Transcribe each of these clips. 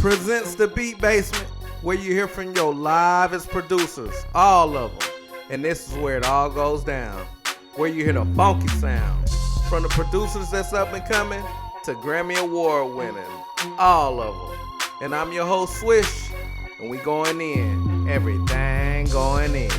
presents the Beat Basement, where you hear from your livest producers, all of them. And this is where it all goes down, where you hear the funky sound, from the producers that's up and coming to Grammy Award winning, all of them. And I'm your host, Swish, and we going in, everything going in.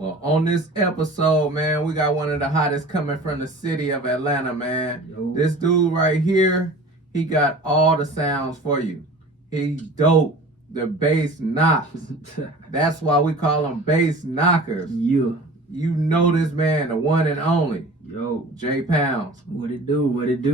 Well, on this episode, man, we got one of the hottest coming from the city of Atlanta, man. Yo. This dude right here, he got all the sounds for you. He's dope. The bass knocks. That's why we call him Bassknockazz. Yeah. You know this man, the one and only. Yo. Jay.Pownds. What it do,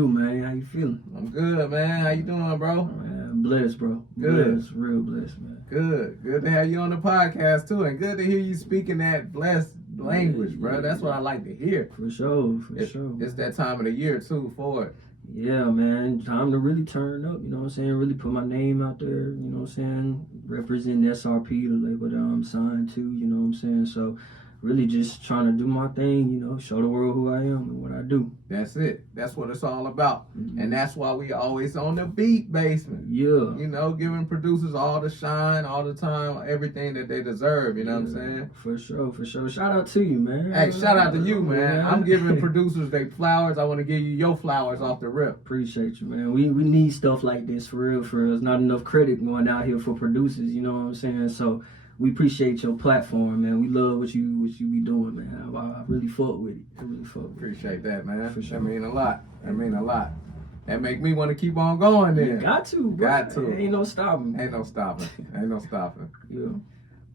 man? How you feeling? I'm good, man. How you doing, bro? Man, blessed, bro. Good. Blessed, real blessed, man. Good to have you on the podcast, too. And good to hear you speaking that blessed language, bro. That's what I like to hear. For sure. It's that time of the year, too, for it. Yeah, man. Time to really turn up, you know what I'm saying? Really put my name out there, you know what I'm saying? Represent SRP, the label that I'm signed to, you know what I'm saying? So, really just trying to do my thing, you know, show the world who I am and what I do. That's it. That's what it's all about. Mm-hmm. And that's why we always on the Beat Basement. Yeah. You know, giving producers all the shine, all the time, everything that they deserve, you know what I'm saying? For sure. Shout out to you, man. Hey, shout out to you, man. I'm giving producers their flowers. I want to give you your flowers off the rip. Appreciate you, man. We need stuff like this for real. There's not enough credit going out here for producers, you know what I'm saying? So we appreciate your platform, man. We love what you be doing, man. I really fuck with it. Appreciate that, man. For sure. That mean a lot. That make me want to keep on going then. You got to, bro. Got to. Ain't no stopping. Ain't no stopping. Yeah.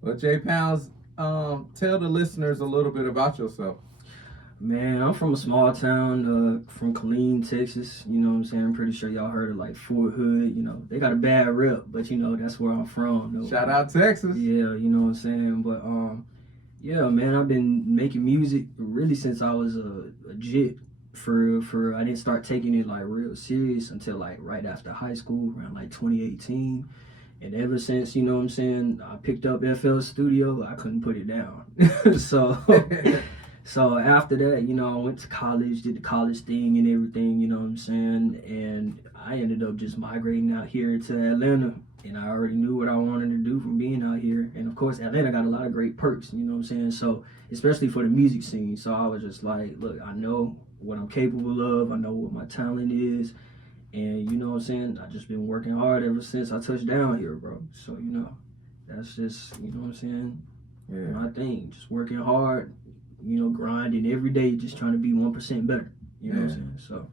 Well, Jay.Pownds, tell the listeners a little bit about yourself. Man, I'm from a small town, from Killeen, Texas. You know what I'm saying? I'm pretty sure y'all heard of like Fort Hood. You know, they got a bad rep, but you know, that's where I'm from. Though. Shout out Texas. Yeah, you know what I'm saying? But, yeah, man, I've been making music really since I was a jit. I didn't start taking it like real serious until like right after high school, around like 2018. And ever since, you know what I'm saying, I picked up FL Studio, I couldn't put it down. So after that, you know, I went to college, did the college thing and everything, you know what I'm saying? And I ended up just migrating out here to Atlanta. And I already knew what I wanted to do from being out here. And of course, Atlanta got a lot of great perks, you know what I'm saying? So, especially for the music scene. So I was just like, look, I know what I'm capable of. I know what my talent is. And you know what I'm saying? I just been working hard ever since I touched down here, bro. So, you know, that's just, you know what I'm saying? Yeah. My thing, just working hard, you know, grinding every day, just trying to be 1% better. You know what I'm saying? So,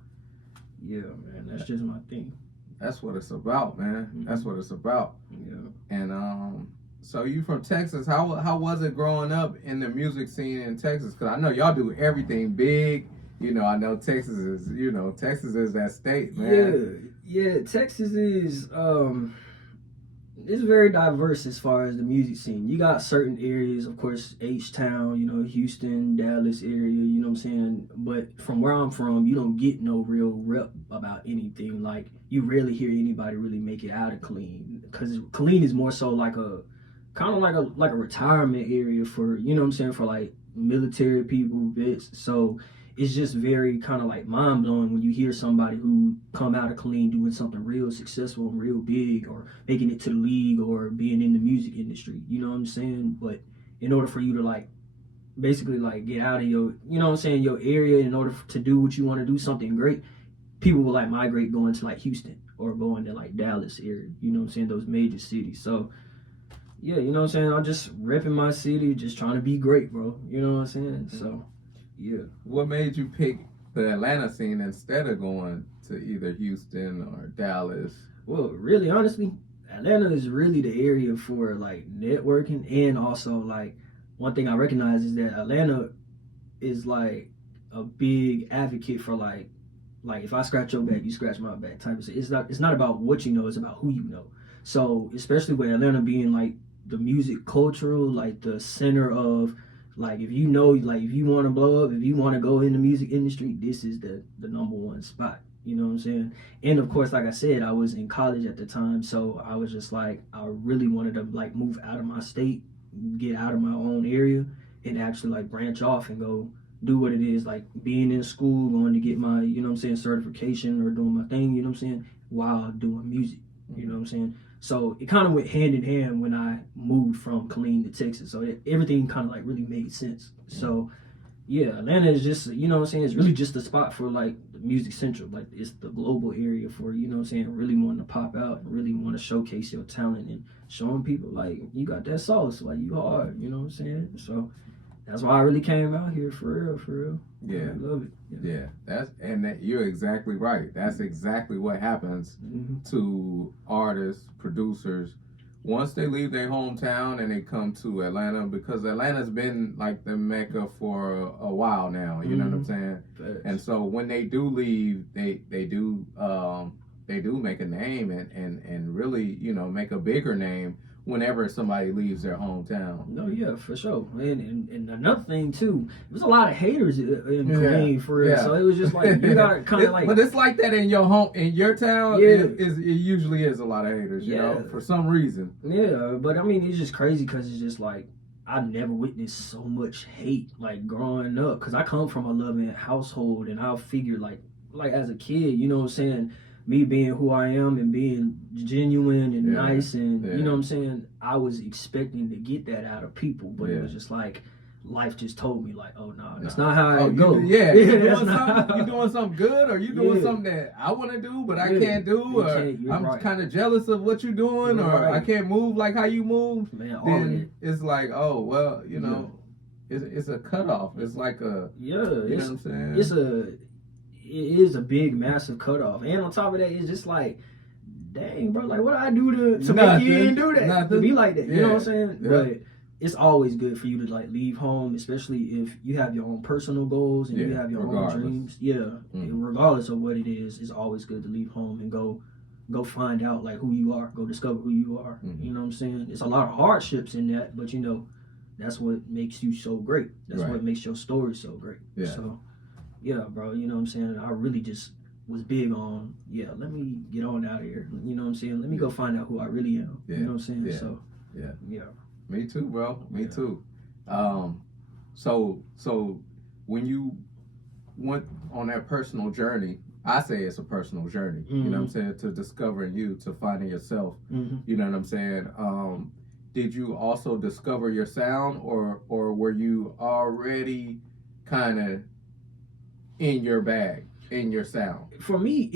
yeah, man, that's just my thing. That's what it's about, man. Mm-hmm. That's what it's about. Yeah. And so you from Texas? How was it growing up in the music scene in Texas? Because I know y'all do everything big. You know, I know Texas is that state, man. Yeah. Texas is it's very diverse as far as the music scene. You got certain areas, of course, H-Town, you know, Houston, Dallas area, you know what I'm saying? But from where I'm from, you don't get no real rep about anything. Like, you rarely hear anybody really make it out of Killeen. Because Killeen is more so like a, kind of like a retirement area for, you know what I'm saying, for like military people, vets. So it's just very kind of like mind-blowing when you hear somebody who come out of Killeen doing something real successful and real big, or making it to the league, or being in the music industry, you know what I'm saying? But in order for you to like basically like get out of your, you know what I'm saying, your area, in order to do what you want to do, something great, people will like migrate going to like Houston or going to like Dallas area, you know what I'm saying, those major cities. So yeah, you know what I'm saying, I'm just repping my city, just trying to be great, bro, you know what I'm saying? So yeah. What made you pick the Atlanta scene instead of going to either Houston or Dallas? Well, really, honestly, Atlanta is really the area for like networking, and also like one thing I recognize is that Atlanta is like a big advocate for like if I scratch your back, you scratch my back type of thing. It's not about what you know, it's about who you know. So especially with Atlanta being like the music cultural, like the center of, like, if you know, like, if you want to blow up, if you want to go in the music industry, this is the number one spot. You know what I'm saying? And of course, like I said, I was in college at the time, so I was just like, I really wanted to like move out of my state, get out of my own area, and actually like branch off and go do what it is, like being in school, going to get my, you know what I'm saying, certification or doing my thing, you know what I'm saying, while doing music, you know what I'm saying. So it kind of went hand in hand when I moved from Killeen to Texas. So everything kind of like really made sense. So yeah, Atlanta is just, you know what I'm saying, it's really just a spot for like the music central. Like it's the global area for, you know what I'm saying, really wanting to pop out and really want to showcase your talent and showing people like you got that sauce, like you hard, you know what I'm saying? So that's why I really came out here for real, for real. Yeah, I love it. Yeah, you're exactly right. That's exactly what happens to artists, producers, once they leave their hometown and they come to Atlanta, because Atlanta's been like the mecca for a while now. You know what I'm saying? Facts. And so when they do leave, they do make a name and really, you know, make a bigger name whenever somebody leaves their hometown. No, yeah, for sure. And another thing too, there's a lot of haters in Killeen for real. So it was just like you gotta kind of like. But it's like that in your town. Yeah. It usually is a lot of haters. You know, for some reason. Yeah, but I mean, it's just crazy because it's just like I never witnessed so much hate like growing up, because I come from a loving household, and I figured like as a kid, you know what I'm saying, me being who I am and being genuine and nice and you know what I'm saying, I was expecting to get that out of people, but it was just like life just told me like, oh no, that's not how it goes. You doing something good, or you doing something that I want to do but I can't do, or I'm kind of jealous of what you're doing, or I can't move like how you move. Man, then it's like, oh well, you know, it's a cutoff. It's like a you know what I'm saying. It is a big, massive cutoff. And on top of that, it's just like, dang, bro, like, what do I do to make you even do that? Nothing. To be like that, you know what I'm saying? Yeah. But it's always good for you to, like, leave home, especially if you have your own personal goals and you have your own dreams. Yeah, regardless of what it is, it's always good to leave home and go find out, like, who you are. Go discover who you are. You know what I'm saying? It's a lot of hardships in that, but, you know, that's what makes you so great. That's what makes your story so great. Yeah. So, yeah, bro, you know what I'm saying? I really just was big on, let me get on out of here. You know what I'm saying? Let me go find out who I really am. You know what I'm saying? Yeah. So, yeah. Me too, bro. Me too. So when you went on that personal journey, I say it's a personal journey, you know what I'm saying, to discovering you, to finding yourself, you know what I'm saying? Did you also discover your sound, or were you already kind of in your bag, in your sound? For me,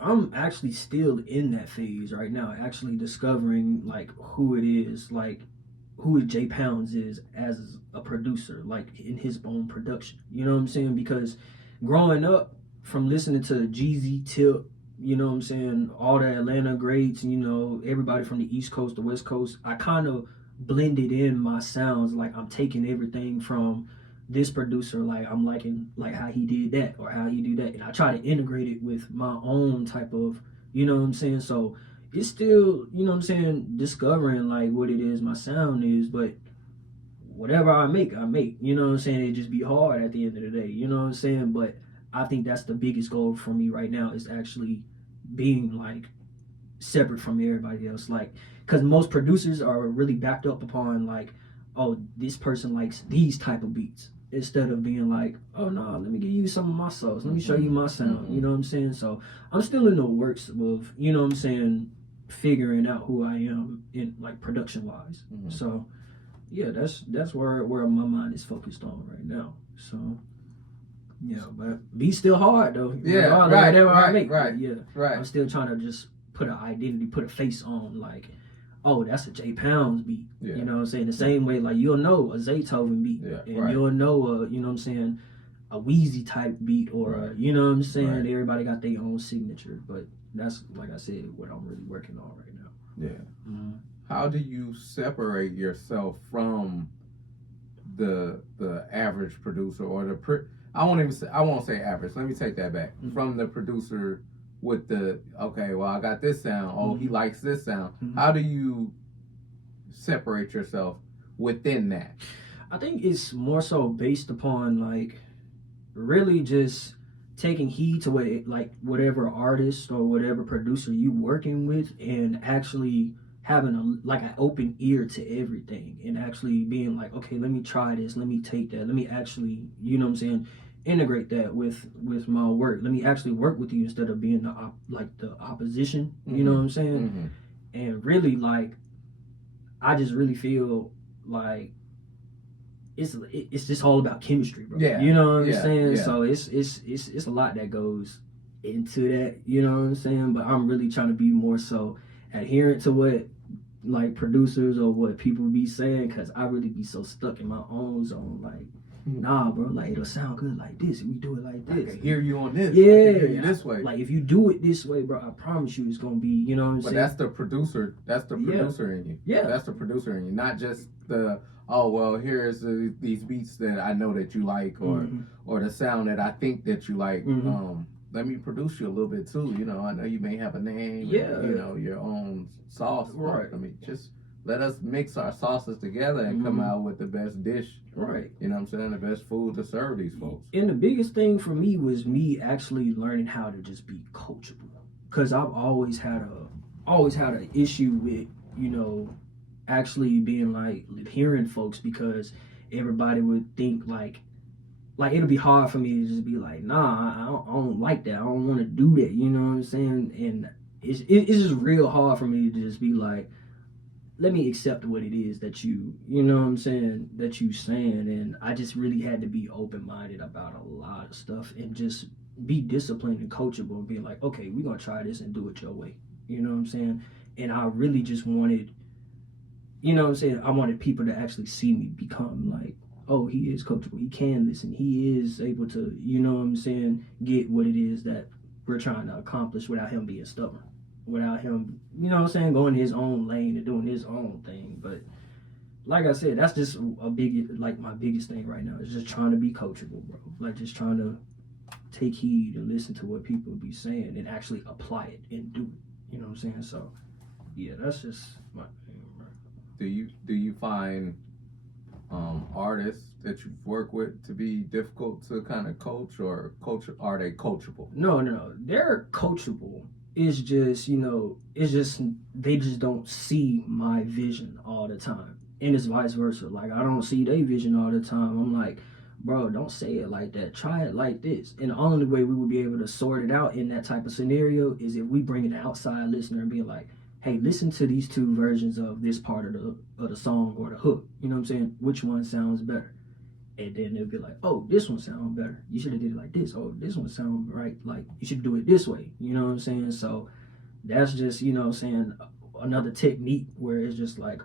I'm actually still in that phase right now, actually discovering like who it is, like who Jay.Pownds is as a producer, like in his own production. You know what I'm saying? Because growing up, from listening to Jeezy, Tip, you know what I'm saying, all the Atlanta greats, you know, everybody from the East Coast, the West Coast, I kind of blended in my sounds. Like I'm taking everything from this producer, like I'm liking like how he did that or how he do that, and I try to integrate it with my own type of, you know what I'm saying. So it's still, you know what I'm saying, discovering like what it is my sound is, but whatever I make, you know what I'm saying. It just be hard at the end of the day, you know what I'm saying. But I think that's the biggest goal for me right now, is actually being like separate from everybody else, like, because most producers are really backed up upon like, oh, this person likes these type of beats, instead of being like, oh no, let me give you some of my sauce, let me show you my sound, you know what I'm saying. So I'm still in the works of, you know what I'm saying, figuring out who I am in like production wise. So yeah, that's where my mind is focused on right now. So yeah, but be still hard though. I'm still trying to just put an identity, put a face on, like, oh, that's a Jay.Pownds beat. You know what I'm saying? The same way, like, you'll know a Zaytoven beat. And you'll know you know what I'm saying, a Wheezy type beat, or you know what I'm saying? Everybody got their own signature. But that's, like I said, what I'm really working on right now. Yeah. How do you separate yourself from the average producer, or I won't say average. Let me take that back. From the producer with the, okay, well, I got this sound. Oh, he likes this sound. How do you separate yourself within that? I think it's more so based upon like really just taking heed to what like whatever artist or whatever producer you working with, and actually having an open ear to everything, and actually being like, okay, let me try this, let me take that, let me actually, you know what I'm saying, integrate that with my work. Let me actually work with you instead of being the opposition. You know what I'm saying? And really, like, I just really feel like it's just all about chemistry, bro. Yeah. You know what I'm saying? Yeah. So it's a lot that goes into that, you know what I'm saying? But I'm really trying to be more so adherent to what like producers or what people be saying, because I really be so stuck in my own zone. Like, nah, bro, like it'll sound good like this if we do it like this. I can hear you on this. Yeah, I can hear you this way. Like if you do it this way, bro, I promise you it's gonna be, you know what I'm saying? But that's the producer. That's the producer in you. Yeah, that's the producer in you, not just the oh well. Here's these beats that I know that you like, or the sound that I think that you like. Let me produce you a little bit too. You know, I know you may have a name. Yeah. And, you know, your own sauce. Right. I mean, just let us mix our sauces together and come out with the best dish. Right. You know what I'm saying? The best food to serve these folks. And the biggest thing for me was me actually learning how to just be coachable. Because I've always had an issue with, you know, actually being like hearing folks, because everybody would think like it'll be hard for me to just be like, nah, I don't like that. I don't want to do that. You know what I'm saying? And it's just real hard for me to just be like, let me accept what it is that you know what I'm saying, that you saying. And I just really had to be open-minded about a lot of stuff and just be disciplined and coachable and being like, okay, we're going to try this and do it your way. You know what I'm saying? And I really just wanted, you know what I'm saying, I wanted people to actually see me become like, oh, he is coachable, he can listen, he is able to, you know what I'm saying, get what it is that we're trying to accomplish without him being stubborn, without him, you know what I'm saying, going his own lane and doing his own thing. But like I said, that's just my biggest thing right now is just trying to be coachable, bro. Like just trying to take heed and listen to what people be saying and actually apply it and do it. You know what I'm saying? So yeah, that's just my thing, bro. Do you find artists that you work with to be difficult to kind of coach, or are they coachable? No, they're coachable. It's just, you know, they just don't see my vision all the time, and it's vice versa. Like I don't see their vision all the time. I'm like, bro, don't say it like that, try it like this. And the only way we would be able to sort it out in that type of scenario is if we bring an outside listener and be like, hey, listen to these two versions of this part of the song or the hook. You know what I'm saying? Which one sounds better? And then they'll be like, oh, this one sounds better. You should have did it like this. Oh, this one sounds right. Like, you should do it this way. You know what I'm saying? So that's just, you know what I'm saying, another technique where it's just like,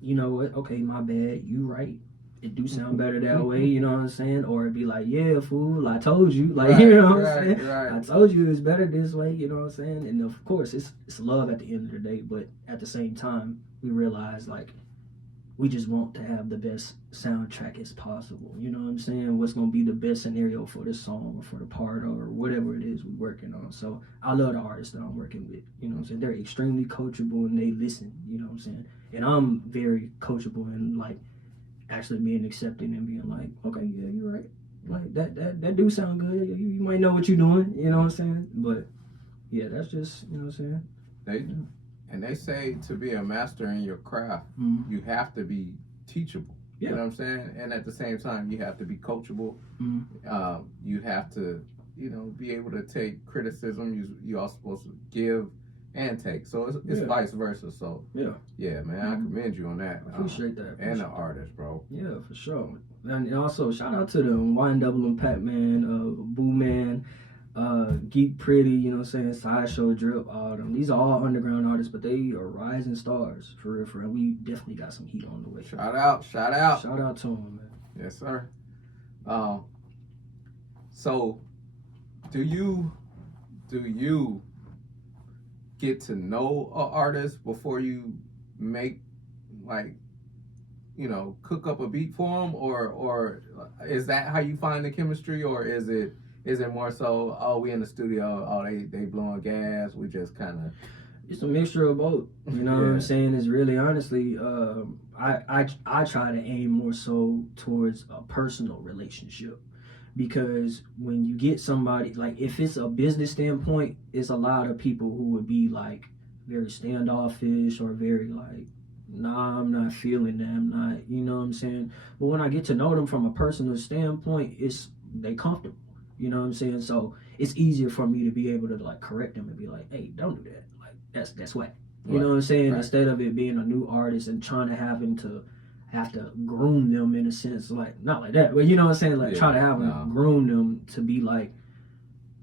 you know what? Okay, my bad. You right. It do sound better that way, you know what I'm saying? Or it'd be like, yeah, fool, I told you. Like, right, you know what I'm saying? Right. I told you it's better this way, you know what I'm saying? And of course, it's love at the end of the day, but at the same time, we realize, like, we just want to have the best soundtrack as possible. You know what I'm saying? What's going to be the best scenario for this song or for the part or whatever it is we're working on. So I love the artists that I'm working with. You know what I'm saying? They're extremely coachable and they listen. You know what I'm saying? And I'm very coachable and, like, actually being accepting and being like, okay, yeah, you're right. Like that do sound good. You might know what you're doing, you know what I'm saying? But yeah, that's just, you know what I'm saying? They say to be a master in your craft, you have to be teachable. Yeah. You know what I'm saying? And at the same time, you have to be coachable. You have to, you know, be able to take criticism. You are supposed to give and take. So it's vice versa. So yeah, man, I commend you on that. I appreciate that. And the artist, bro. Yeah, for sure. And also shout out to the Wine Double and Pat Man, Boo Man, Geek Pretty, you know what I'm saying, Sideshow Drip, all them. These are all underground artists, but they are rising stars for real, for real. We definitely got some heat on the way. Shout out. Shout out to them, man. Yes, sir. So do you get to know an artist before you make, like, you know, cook up a beat for them, or is that how you find the chemistry, or is it more so, oh, we in the studio, oh, they blowing gas, we just kind of... It's a mixture of both, you know what I'm saying? It's really, honestly, I try to aim more so towards a personal relationship, because when you get somebody, like if it's a business standpoint, it's a lot of people who would be like very standoffish or very like, nah, I'm not feeling that, I'm not, you know what I'm saying? But when I get to know them from a personal standpoint, they comfortable, you know what I'm saying? So it's easier for me to be able to like correct them and be like, hey, don't do that, like that's whack, you know what I'm saying? Instead of it being a new artist and trying to have to groom them in a sense, like not like that, but you know what I'm saying, like try to have them groom them to be like,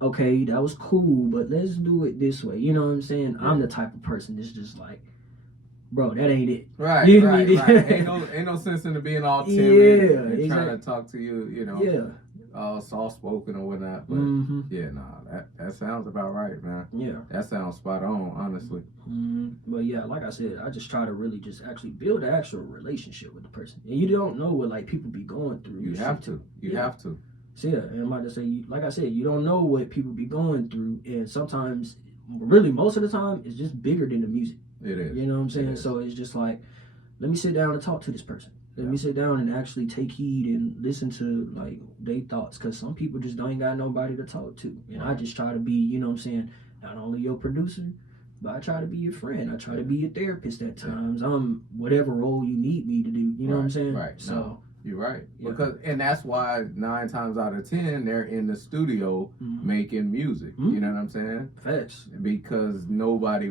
okay, that was cool, but let's do it this way, you know what I'm saying? I'm the type of person that's just like, bro, that ain't it. Right. Ain't no sense in it being all timid and trying to talk to you, you know, soft spoken or whatnot. But that sounds about right, man. Yeah, that sounds spot on, honestly. But yeah, like I said, I just try to really just actually build an actual relationship with the person, and you don't know what like people be going through. You have to. So yeah, and I'm about to say, like I said, you don't know what people be going through, and sometimes, really most of the time, it's just bigger than the music. It is. You know what I'm saying? So it's just like, let me sit down and talk to this person. Let me sit down and actually take heed and listen to like their thoughts, because some people just don't got nobody to talk to. And I just try to be, you know what I'm saying, not only your producer, but I try to be your friend. I try to be your therapist at times. I'm whatever role you need me to do. You know what I'm saying? Right. So. No. You're right, and that's why 9 times out of 10 they're in the studio making music. You know what I'm saying? Facts. Because nobody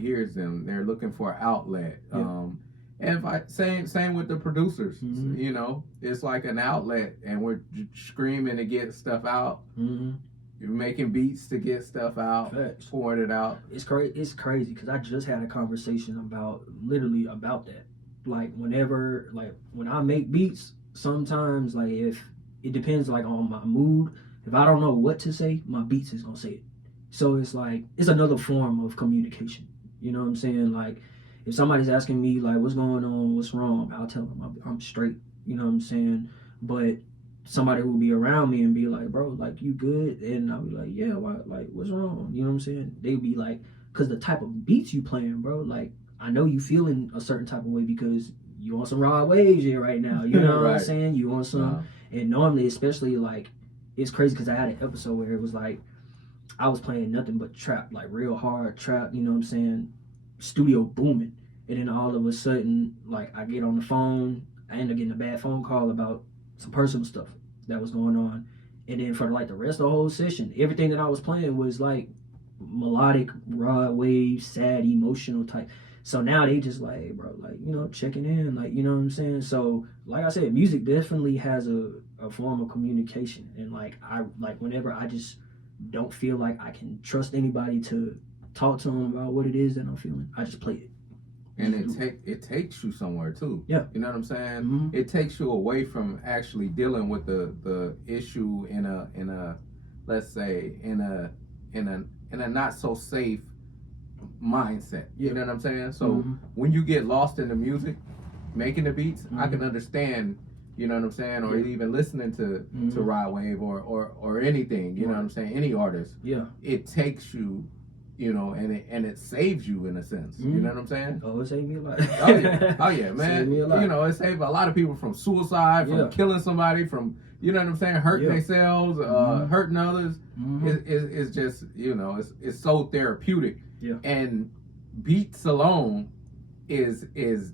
hears them. They're looking for an outlet. And same with the producers. You know, it's like an outlet, and we're screaming to get stuff out. You're making beats to get stuff out, pouring it out. It's crazy because I just had a conversation about that. Like when I make beats, sometimes like if it depends like on my mood, if I don't know what to say, my beats is gonna say it. So it's like it's another form of communication. You know what I'm saying? Like if somebody's asking me like what's going on, what's wrong, I'll tell them I'm straight. You know what I'm saying? But somebody who will be around me and be like, bro, like you good? And I'll be like, yeah, why? Like what's wrong? You know what I'm saying? They'd be like, cause the type of beats you playing, bro, like. I know you feeling a certain type of way because you on some raw waves here right now. You know what I'm saying? You on some, and normally, especially like, it's crazy because I had an episode where it was like, I was playing nothing but trap, like real hard trap, you know what I'm saying? Studio booming. And then all of a sudden, like I get on the phone, I end up getting a bad phone call about some personal stuff that was going on. And then for like the rest of the whole session, everything that I was playing was like melodic, raw wave, sad, emotional type. So now they just like, hey, bro, like, you know, checking in, like, you know what I'm saying? So, like I said, music definitely has a form of communication. And, like, whenever I just don't feel like I can trust anybody to talk to them about what it is that I'm feeling, I just play it. And it takes you somewhere, too. Yeah. You know what I'm saying? It takes you away from actually dealing with the issue in a let's say, in a not so safe mindset. You know what I'm saying? So when you get lost in the music, making the beats, I can understand, you know what I'm saying, or even listening to Ride Wave or anything, you know what I'm saying, any artist. Yeah. It takes you, you know, and it saves you in a sense. You know what I'm saying? Oh, it saved me a lot. Oh yeah, man. Saved me a lot. You know, it saved a lot of people from suicide, from killing somebody, from, you know what I'm saying, hurting themselves, hurting others. It's just, you know, it's so therapeutic. Yeah. And beats alone is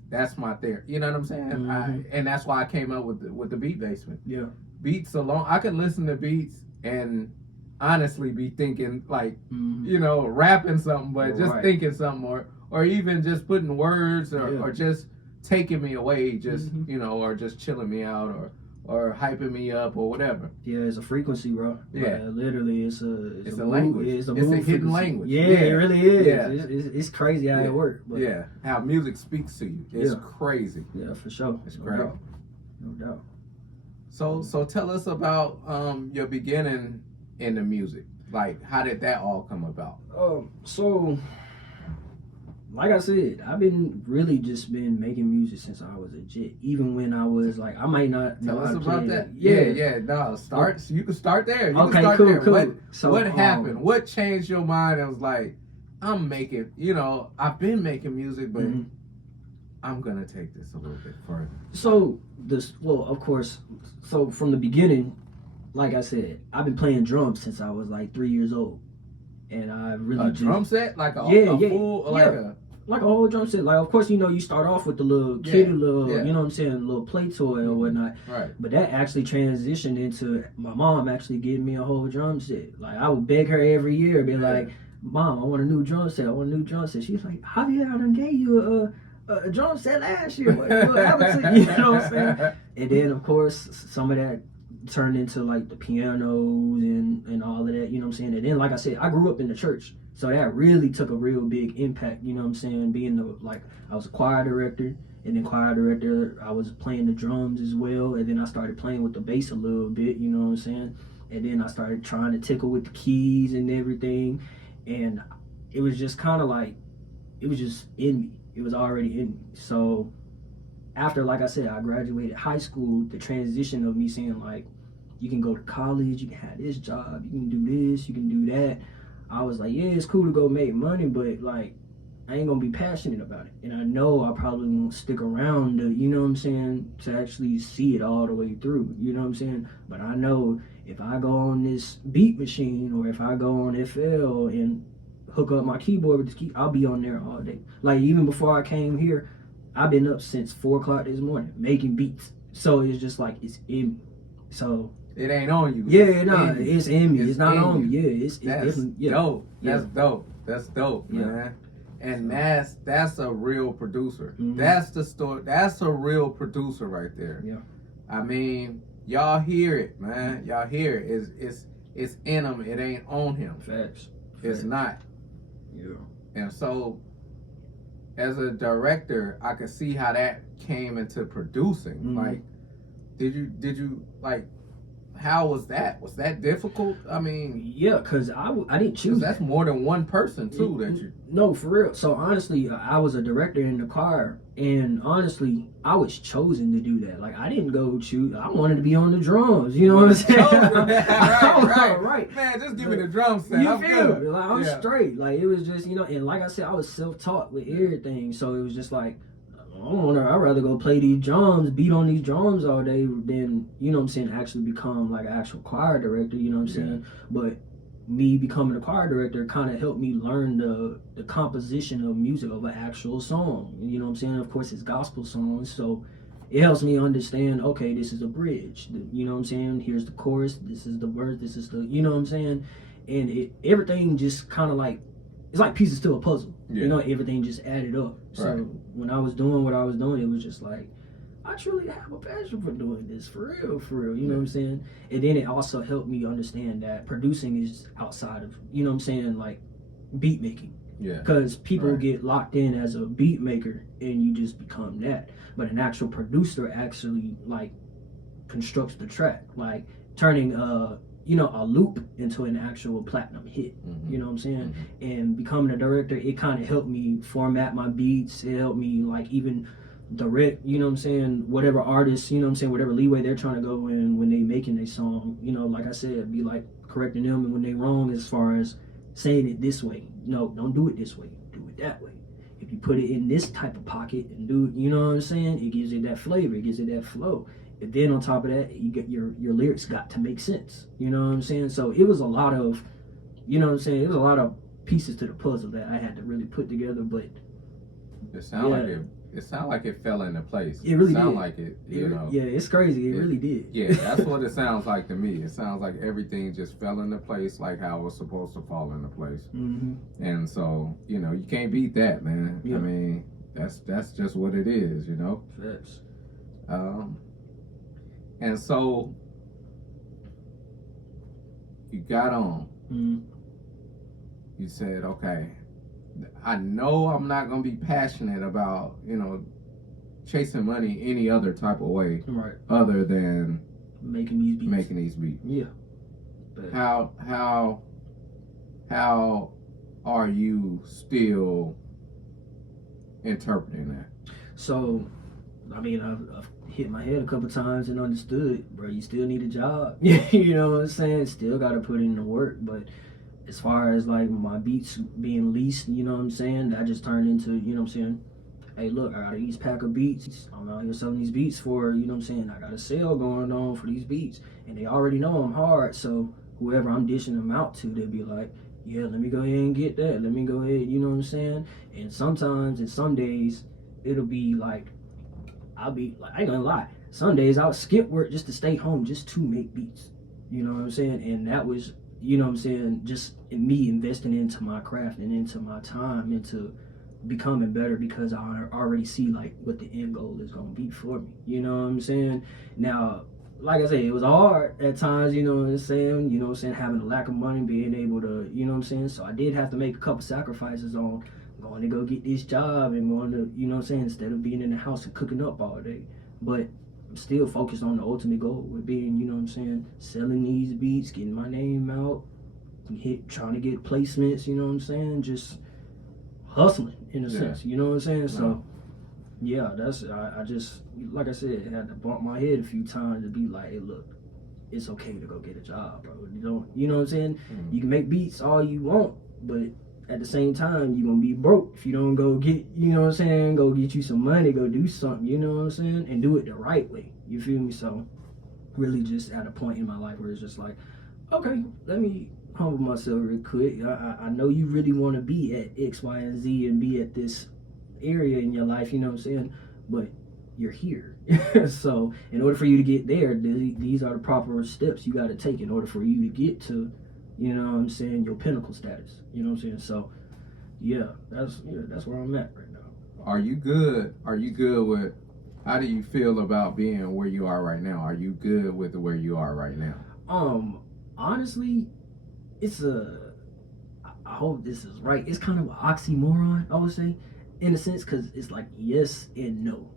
that's my therapy. You know what I'm saying? And that's why I came up with the beat basement. Yeah. Beats alone, I could listen to beats and honestly be thinking like, you know, rapping something, but just thinking something, or even just putting words or just taking me away, just you know, or just chilling me out or hyping me up or whatever. Yeah, it's a frequency, bro. Yeah, literally, it's a language. It's a hidden language. Yeah, it really is. Yeah. It's crazy how it works. Yeah, how music speaks to you. It's crazy. Yeah, for sure. It's great. No doubt. So tell us about your beginning in the music. Like, how did that all come about? So, like I said, I've been making music since I was a jit. Even when I was like, I might not tell us about that. Yeah. No, start. You can start there. Cool. What happened? What changed your mind? And was like, I'm making. You know, I've been making music, but I'm gonna take this a little bit further. So of course. So from the beginning, like I said, I've been playing drums since I was like 3 years old, and I really drum set, like a full, like a whole drum set. Like, of course, you start off with the little kitty little, you know what I'm saying, little play toy or whatnot. Right. But that actually transitioned into my mom actually getting me a whole drum set. Like, I would beg her every year, be like, Mom, I want a new drum set. I want a new drum set. She's like, Javier, I done gave you a drum set last year. What happened to you? You know what I'm saying? And then, of course, some of that turned into like the pianos and all of that, you know what I'm saying? And then, like I said, I grew up in the church, so that really took a real big impact, you know what I'm saying? Being I was a choir director, and then choir director, I was playing the drums as well, and then I started playing with the bass a little bit, you know what I'm saying? And then I started trying to tickle with the keys and everything, and it was just kind of like, it was just in me. It was already in me. So after, like I said, I graduated high school, the transition of me saying, like, you can go to college, you can have this job, you can do this, you can do that. I was like, yeah, it's cool to go make money, but, like, I ain't gonna be passionate about it. And I know I probably won't stick around to, you know what I'm saying, to actually see it all the way through, you know what I'm saying? But I know if I go on this beat machine or if I go on FL and hook up my keyboard with this key, I'll be on there all day. Like, even before I came here, I've been up since 4 o'clock this morning making beats. So it's just like, it's in me. So it ain't on you. Yeah, it's in me. It's not on me. Yeah, it's that's dope. That's dope. That's dope, man. And that's a real producer. Mm-hmm. That's the story. That's a real producer right there. Yeah. I mean, y'all hear it, man. Y'all hear it. It's in him. It ain't on him. Facts. It's not. Yeah. And so, as a director, I could see how that came into producing. Mm-hmm. Like, did you like? How was that? Was that difficult? I mean, yeah, cause I didn't choose. That's more than one person too. That you. No, for real. So honestly, I was a director in the choir, and honestly, I was chosen to do that. Like, I didn't go choose. I wanted to be on the drums. You know what I'm saying? right. Man, just give me the drum set. You feel me? Like, I'm straight. Like, it was just, and like I said, I was self-taught with everything. So it was just like, I'd rather go play these drums, beat on these drums all day than, you know what I'm saying, actually become like an actual choir director, you know what I'm saying? But me becoming a choir director kind of helped me learn the composition of music of an actual song. You know what I'm saying? Of course, it's gospel songs, so it helps me understand, okay, this is a bridge. You know what I'm saying? Here's the chorus, this is the verse, this is the, you know what I'm saying? And everything just kind of like, it's like pieces to a puzzle. You know, everything just added up. So when I was doing what I was doing, it was just like, I truly have a passion for doing this, for real, you know what I'm saying? And then it also helped me understand that producing is outside of, you know what I'm saying, like beat making. Yeah. Because people get locked in as a beat maker and you just become that. But an actual producer actually like constructs the track, like turning a loop into an actual platinum hit. You know what I'm saying? And becoming a director, it kind of helped me format my beats. It helped me like even direct, you know what I'm saying, whatever artists, you know what I'm saying, whatever leeway they're trying to go in when they making a song, you know, like I said, be like correcting them and when they wrong as far as saying it this way. No, don't do it this way, do it that way. If you put it in this type of pocket and do it, you know what I'm saying, it gives it that flavor, it gives it that flow. And then on top of that, you get your lyrics got to make sense. You know what I'm saying? So it was a lot of, you know what I'm saying, it was a lot of pieces to the puzzle that I had to really put together, but it sounded like it fell into place. It really sounded did. Like it, you know. Yeah, it's crazy. It really did. Yeah, that's what it sounds like to me. It sounds like everything just fell into place like how it was supposed to fall into place. And so, you know, you can't beat that, man. I mean, that's just what it is, you know. Facts. And so you got on. You said, okay, I know I'm not going to be passionate about, you know, chasing money any other type of way. Other than making these beats. Yeah. But how are you still interpreting that? So, I mean, I've hit my head a couple times and understood, bro, you still need a job. You know what I'm saying? Still got to put in the work. But as far as like my beats being leased, you know what I'm saying, that just turned into, you know what I'm saying, hey, look, I got these pack of beats. I'm out here selling these beats for, you know what I'm saying? I got a sale going on for these beats. And they already know I'm hard. So whoever I'm dishing them out to, they'll be like, yeah, let me go ahead and get that. Let me go ahead, you know what I'm saying? And sometimes, and some days, it'll be like, I'll be like, I ain't gonna lie. Some days I'll skip work just to stay home just to make beats. You know what I'm saying? And that was, you know what I'm saying, just me investing into my craft and into my time, into becoming better, because I already see like what the end goal is gonna be for me. You know what I'm saying? Now, like I said, it was hard at times, you know what I'm saying? You know what I'm saying? Having a lack of money, being able to, you know what I'm saying? So I did have to make a couple sacrifices on going to go get this job and going to, you know what I'm saying, instead of being in the house and cooking up all day. But I'm still focused on the ultimate goal with being, you know what I'm saying, selling these beats, getting my name out, trying to get placements, you know what I'm saying? Just hustling in a sense, you know what I'm saying? Wow. So yeah, that's I just, like I said, had to bump my head a few times to be like, hey, look, it's okay to go get a job, bro. You know what I'm saying? You can make beats all you want, but at the same time, you're gonna be broke if you don't go get, you know what I'm saying, go get you some money, go do something, you know what I'm saying, and do it the right way. You feel me? So really just at a point in my life where it's just like, okay, let me humble myself real quick. I know you really want to be at X, Y, and Z and be at this area in your life, you know what I'm saying, but you're here. So in order for you to get there, these are the proper steps you got to take in order for you to get to, you know what I'm saying, your pinnacle status. You know what I'm saying? So yeah, that's where I'm at right now. Are you good with, how do you feel about being where you are right now? Are you good with where you are right now? Honestly, it's I hope this is right. It's kind of an oxymoron, I would say, in a sense, because it's like yes and no.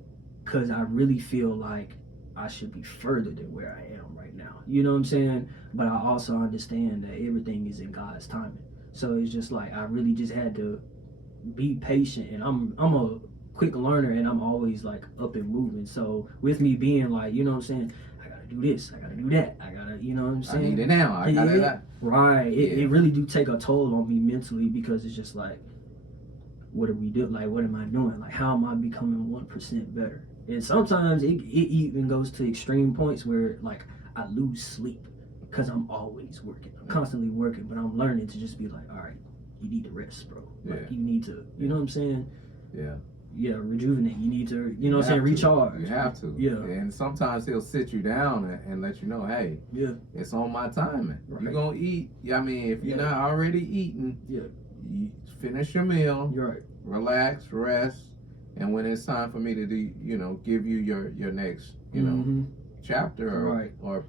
Because I really feel like I should be further than where I am right now. You know what I'm saying? But I also understand that everything is in God's timing. So it's just like I really just had to be patient, and I'm a quick learner, and I'm always like up and moving. So with me being like, you know what I'm saying, I gotta do this, I gotta do that, I gotta, you know what I'm saying, I need it now, I gotta that. Right. It really do take a toll on me mentally, because it's just like, what are we doing? Like, what am I doing? Like, how am I becoming 1% better? And sometimes it even goes to extreme points where like I lose sleep because I'm always working. I'm constantly working, but I'm learning to just be like, all right, you need to rest, bro. Like, you need to, you know what I'm saying? Yeah, rejuvenate. You need to, you know what I'm saying, recharge. You have to. Yeah. And sometimes he'll sit you down and let you know, hey, it's on my timing. Right. You're going to eat. I mean, if you're not already eating, you finish your meal, relax, rest, and when it's time for me to do, you know, give you your next, you know, chapter or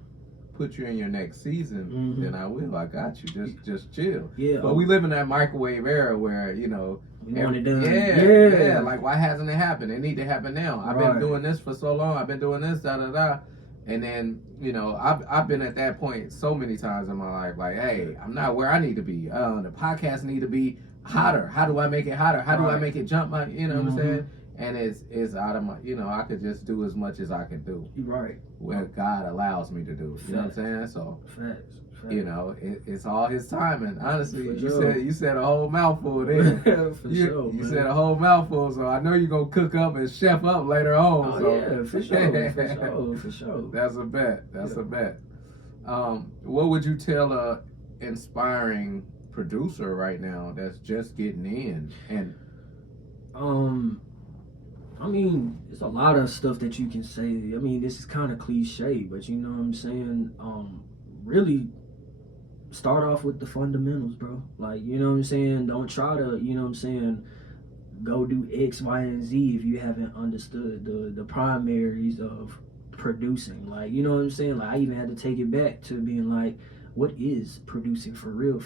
put you in your next season, then I will. I got you. Just chill. Yeah. But we live in that microwave era where, you know, we want it done. Yeah. Like, why hasn't it happened? It need to happen now. I've been doing this for so long. I've been doing this, And then, you know, I've been at that point so many times in my life. Like, hey, I'm not where I need to be. The podcast need to be hotter. How do I make it hotter? How do I make it jump? Like, you know what I'm saying? And it's out of my, you know, I could just do as much as I can do. Right. Where God allows me to do. You know what I'm saying? So, you know, it's all His timing. Honestly, you said a whole mouthful there. You said a whole mouthful, so I know you're going to cook up and chef up later on. Oh, so. Yeah, for sure. That's a bet. A bet. What would you tell a inspiring producer right now that's just getting in? And I mean, there's a lot of stuff that you can say. I mean, this is kind of cliche, but you know what I'm saying? Really start off with the fundamentals, bro. Like, you know what I'm saying? Don't try to, you know what I'm saying, go do X, Y, and Z if you haven't understood the primaries of producing. Like, you know what I'm saying? Like, I even had to take it back to being like, what is producing for real?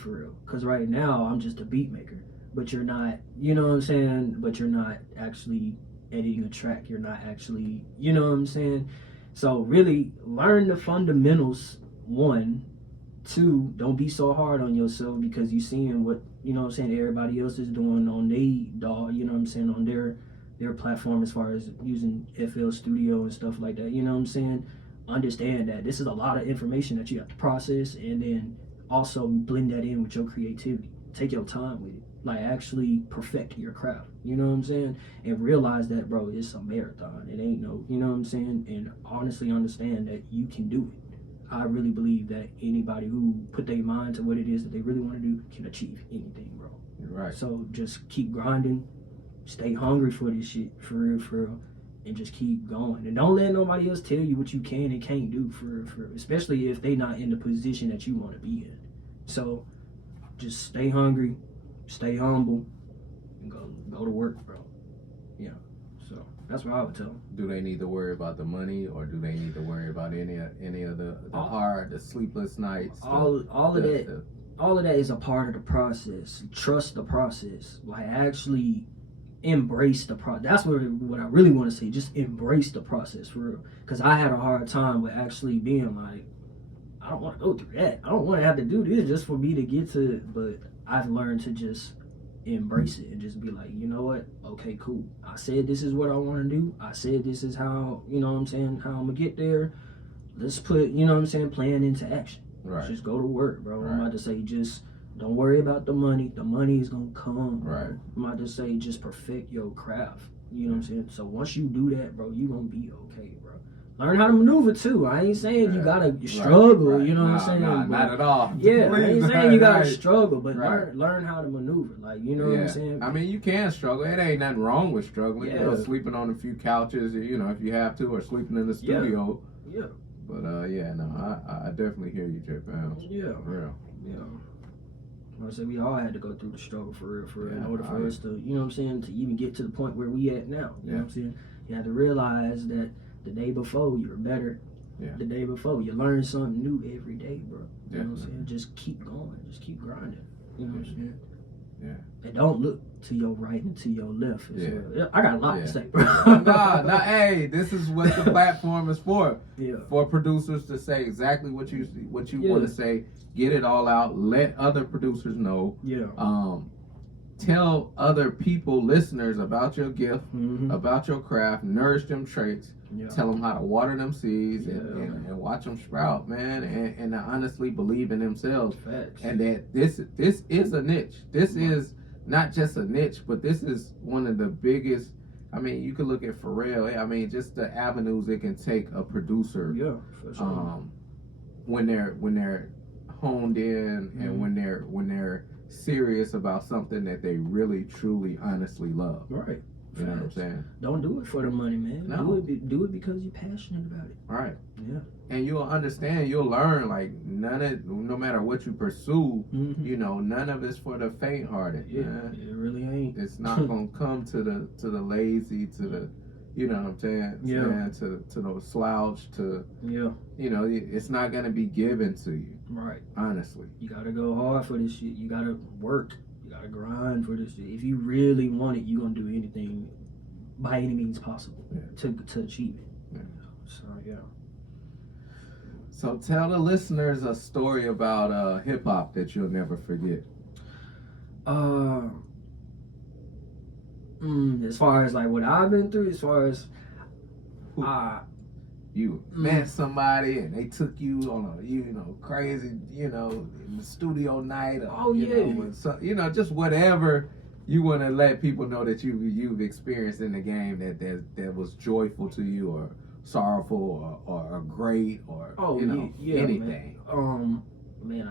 Because right now, I'm just a beat maker. But you're not, you know what I'm saying? But you're not actually editing a track. You're not actually, you know what I'm saying? So really learn the fundamentals. 1, 2, don't be so hard on yourself because you seeing what, you know what I'm saying, everybody else is doing on their you know what I'm saying, on their platform as far as using FL Studio and stuff like that. You know what I'm saying? Understand that this is a lot of information that you have to process, and then also blend that in with your creativity. take your time with it. Like, actually perfect your craft. You know what I'm saying? And realize that, bro, it's a marathon. It ain't no, you know what I'm saying? And honestly understand that you can do it. I really believe that anybody who put their mind to what it is that they really want to do can achieve anything, bro. You're right. So just keep grinding, stay hungry for this shit, for real, and just keep going. And don't let nobody else tell you what you can and can't do, for real. Especially if they not in the position that you want to be in. So just stay hungry, stay humble, and go to work, bro. Yeah. So that's what I would tell them. Do they need to worry about the money, or do they need to worry about any of the sleepless nights? All of that is a part of the process. Trust the process. Like, actually embrace the process. That's what I really want to say. Just embrace the process, for real. Because I had a hard time with actually being like, I don't want to go through that. I don't want to have to do this just for me to get to it. But I've learned to just embrace it and just be like, you know what? Okay, cool. I said this is what I want to do. I said this is how, you know what I'm saying, how I'm going to get there. Let's put, you know what I'm saying, plan into action. Right. Just go to work, bro. Right. I'm about to say, just don't worry about the money. The money is going to come. Right. I'm about to say, just perfect your craft. You know what I'm saying? So once you do that, bro, you going to be okay, bro. Learn how to maneuver too. I ain't saying you gotta struggle, right. You know what I'm saying? Nah, not at all. Yeah, Please, I ain't saying you gotta right. struggle, but Right. learn how to maneuver. Like, you know what I'm saying? I mean, you can struggle. It ain't nothing wrong with struggling. Yeah. You know, sleeping on a few couches, you know, if you have to, or sleeping in the studio. Yeah. But I definitely hear you, Jay.Pownds. Yeah. For real. I said we all had to go through the struggle for real, Yeah, in order for us to, you know what I'm saying, to even get to the point where we at now. You know what I'm saying? You had to realize that the day before you were better. Yeah. The day before you learn something new every day, bro. You know what I'm Definitely. saying? Just keep going. Just keep grinding. You know what I'm saying? Yeah. And don't look to your right and to your left as Yeah. well. Yeah, I got a lot to say, bro. nah, hey, this is what the platform is for. Yeah. For producers to say exactly what you Yeah. want to say, get it all out, let other producers know. Yeah. Tell other people, listeners, about your gift, Mm-hmm. about your craft, nourish them traits, Yeah. tell them how to water them seeds, Yeah. and watch them sprout, man, and to honestly believe in themselves. Facts. And that this is a niche. This is not just a niche, but this is one of the biggest. I mean, you could look at Pharrell. I mean, just the avenues it can take a producer. Yeah, for sure. When they're honed in, Mm-hmm. and when they're serious about something that they really, truly, honestly love. Right. You know what I'm saying? Don't do it for the money, man. No. Do it because you're passionate about it. All right. Yeah. And you'll understand, you'll learn, like, no matter what you pursue, Mm-hmm. you know, none of it's for the faint-hearted. Yeah, Man. it really ain't. It's not gonna come to the lazy, to the, you know what I'm saying? Yeah. To the slouch, to, Yeah. you know, it's not gonna be given to you, Right. honestly. You gotta go hard for this shit. You gotta work. You gotta grind for this shit. If you really want it, you're gonna do anything by any means possible to achieve it. Yeah. So yeah. So tell the listeners a story about hip hop that you'll never forget. As far as like what I've been through, as far as You met somebody and they took you on a crazy, in the studio night. Or, just whatever you want to let people know that you've experienced in the game that was joyful to you, or sorrowful, or great, or anything. Man,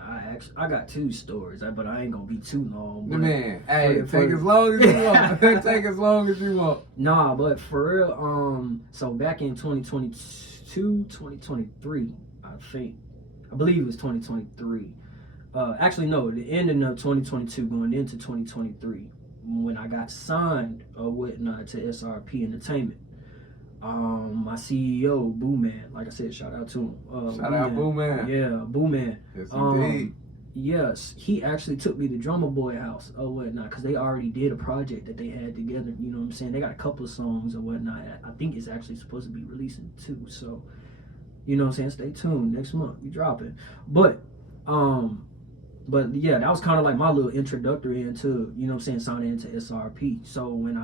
I got two stories, but I ain't gonna be too long. But Man, hey, take as long as you want. Take as long as you want. Nah, but for real, so back in 2022, 2023, I believe it was 2023. Actually, no, the ending of 2022, going into 2023, when I got signed or whatnot to SRP Entertainment. My CEO, Boo Man, like I said, shout out to him. Shout out Boo Man. Yeah, Boo Man. Yes, indeed. Yes, he actually took me to Drummer Boy house or whatnot, because they already did a project that they had together. You know what I'm saying? They got a couple of songs or whatnot. I think it's actually supposed to be releasing too. So, you know what I'm saying? Stay tuned. Next month we dropping. But yeah, that was kind of like my little introductory into, you know what I'm saying, signing into SRP. So when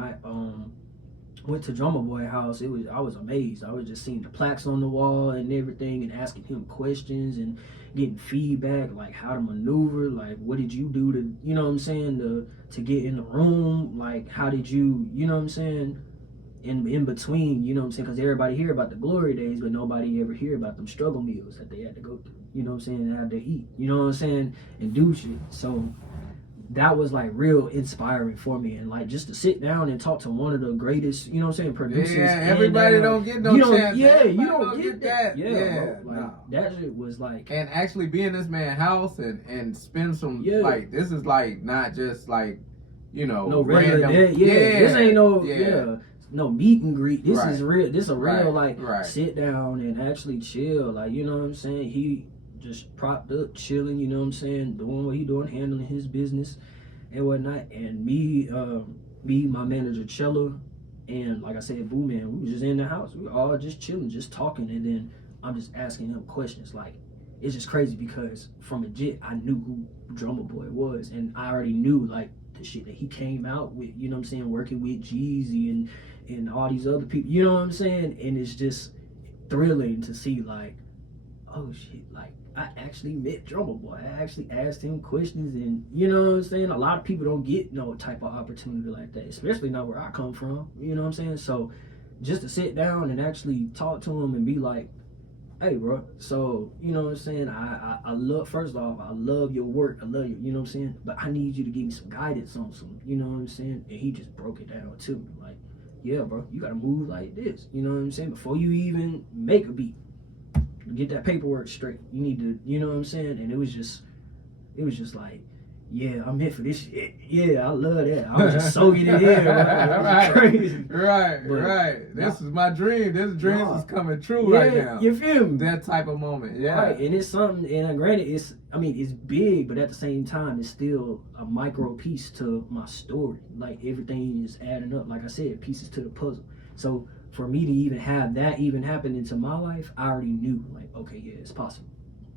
went to Drummer Boy house, I was amazed. I was just seeing the plaques on the wall and everything, and asking him questions and getting feedback, like how to maneuver, like what did you do to, you know what I'm saying, to get in the room, like how did you, you know what I'm saying, in between, you know what I'm saying, because everybody hear about the glory days, but nobody ever hear about them struggle meals that they had to go through, you know what I'm saying, and have to eat, you know what I'm saying, and do shit. So that was like real inspiring for me, and like just to sit down and talk to one of the greatest, you know what I'm saying, producers. Yeah, everybody don't get no chance. Yeah, you don't get that. Yeah, bro. Like that shit was like, and actually be in this man's house and spend some like, this is like not just like, you know, no regular random. this ain't no meet and greet. This is real. This is a real like sit down and actually chill. Like, you know what I'm saying? He just propped up, chilling, you know what I'm saying, doing what he doing, handling his business and whatnot. And me, my manager Chella, and like I said, Boo Man, we was just in the house. We were all just chilling, just talking, and then I'm just asking him questions. Like, it's just crazy because from a jit, I knew who Drummer Boy was, and I already knew like the shit that he came out with, you know what I'm saying, working with Jeezy and all these other people, you know what I'm saying? And it's just thrilling to see like, oh shit, like I actually met Drummer Boy. I actually asked him questions, and you know what I'm saying? A lot of people don't get no type of opportunity like that, especially not where I come from, you know what I'm saying? So just to sit down and actually talk to him and be like, hey bro, so you know what I'm saying, I love, first off, I love your work, I love you, you know what I'm saying, but I need you to give me some guidance on some, you know what I'm saying? And he just broke it down to me, like, yeah bro, you gotta move like this, you know what I'm saying, before you even make a beat, get that paperwork straight. You need to, you know what I'm saying? And it was just like, yeah, I'm here for this shit. Yeah, I love that. I was just soaking it in. Right. Crazy. Right. This is my dream. This dream is coming true right now. You feel me? That type of moment. Yeah. Right. And it's something, and granted, it's big, but at the same time, it's still a micro piece to my story. Like, everything is adding up. Like I said, pieces to the puzzle. So for me to even have that even happen into my life, I already knew, like, okay, yeah, it's possible.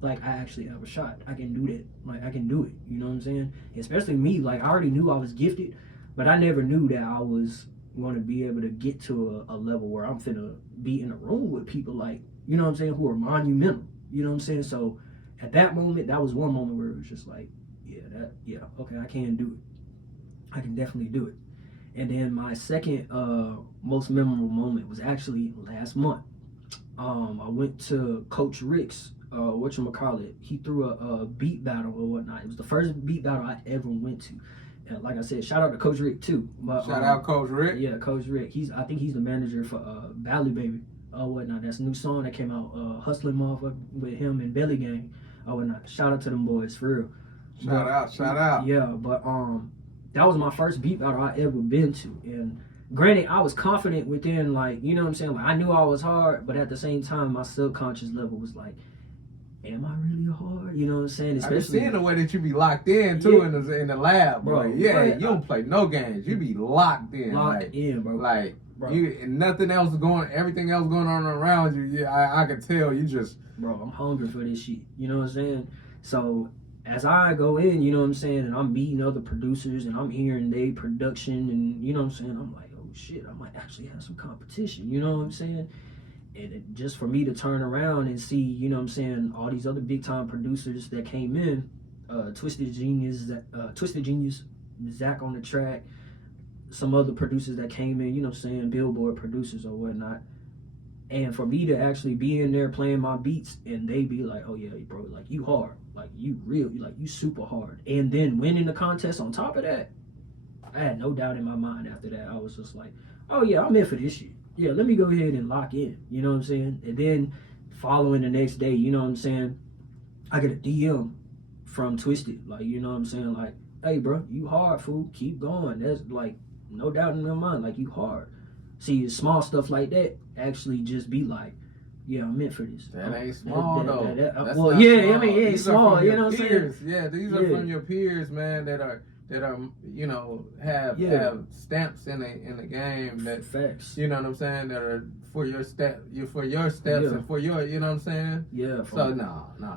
Like, I actually have a shot. I can do that. Like, I can do it. You know what I'm saying? Especially me, like, I already knew I was gifted, but I never knew that I was going to be able to get to a level where I'm finna be in a room with people, like, you know what I'm saying, who are monumental. You know what I'm saying? So at that moment, that was one moment where it was just like, okay, I can do it. I can definitely do it. And then my second most memorable moment was actually last month. I went to Coach Rick's, whatchamacallit, he threw a beat battle or whatnot. It was the first beat battle I ever went to. And like I said, shout out to Coach Rick too. But, shout out Coach Rick. Yeah, Coach Rick. I think he's the manager for Valley Baby whatnot. That's a new song that came out, Hustling Motherfucker, with him and Belly Gang whatnot. Shout out to them boys, for real. Shout out. Yeah, but that was my first beat battle I ever been to. And granted, I was confident within, like, you know what I'm saying? Like, I knew I was hard, but at the same time, my subconscious level was like, am I really hard? You know what I'm saying? Especially, I've been seeing the way that you be locked in, too, in the lab, bro. Yeah, you don't play no games. You be locked in. Locked in, bro. Like, bro. And nothing else everything else going on around you. Yeah, I could tell you just... Bro, I'm hungry for this shit. You know what I'm saying? So as I go in, you know what I'm saying, and I'm meeting other producers and I'm hearing their production, and you know what I'm saying, I'm like, oh shit, I might actually have some competition, you know what I'm saying? And just for me to turn around and see, you know what I'm saying, all these other big time producers that came in, Twisted Genius, Zach on the track, some other producers that came in, you know what I'm saying, Billboard producers or whatnot. And for me to actually be in there playing my beats and they be like, oh yeah, bro, like you hard, like you real, like you super hard. And then winning the contest on top of that, I had no doubt in my mind after that. I was just like, oh yeah, I'm in for this shit. Yeah, let me go ahead and lock in, you know what I'm saying? And then following the next day, you know what I'm saying, I get a DM from Twisted, like, you know what I'm saying, like, hey bro, you hard, fool, keep going. That's like, no doubt in my mind, like you hard. See, small stuff like that actually just be like, yeah, I'm meant for this. That ain't small though. Well, yeah, small. I mean, it ain't small. You know what I'm saying? Yeah, these are from your peers, man, that are that are, you know, have stamps in the game that, facts. you know what I'm saying, that are for your steps and for your, you know what I'm saying. Yeah. So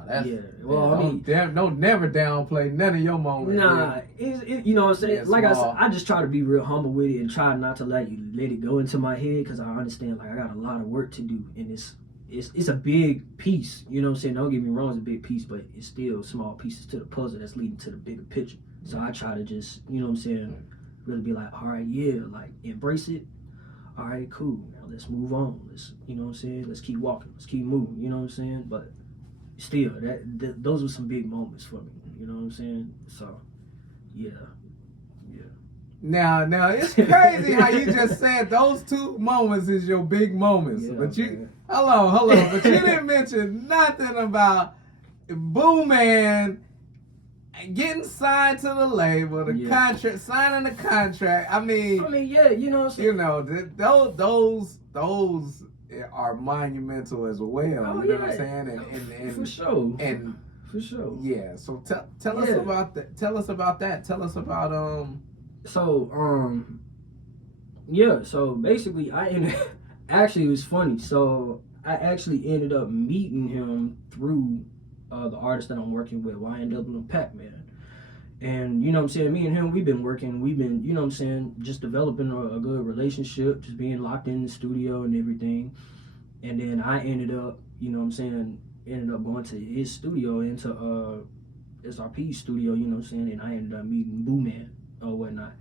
that's Well, I mean, don't never downplay none of your moments. Nah, you know what I'm saying. Like I said, I just try to be real humble with it and try not to let it go into my head, because I understand like I got a lot of work to do, and it's a big piece. You know what I'm saying. Don't get me wrong, it's a big piece, but it's still small pieces to the puzzle that's leading to the bigger picture. So I try to just, you know what I'm saying, really be like, all right, yeah, like embrace it. All right, cool. Now let's move on. Let's, you know what I'm saying, let's keep walking. Let's keep moving. You know what I'm saying. But still, those were some big moments for me. You know what I'm saying. So yeah. Now it's crazy how you just said those two moments is your big moments, but you hold on, but you didn't mention nothing about Boo Man getting signed to the label, the contract, signing the contract. I mean, yeah, you know what I'm saying? You know, those are monumental as well. You know what I'm saying? And for sure. And for sure. Yeah. So tell us about that. Tell us about that. Tell us about So basically actually it was funny. So I actually ended up meeting him through the artist that I'm working with, YNW Pac-Man. And you know what I'm saying, me and him, we've been, you know what I'm saying, just developing a good relationship, just being locked in the studio and everything. And then I ended up, you know what I'm saying, going to his studio, into SRP's studio, you know what I'm saying, and I ended up meeting Boo Man or whatnot.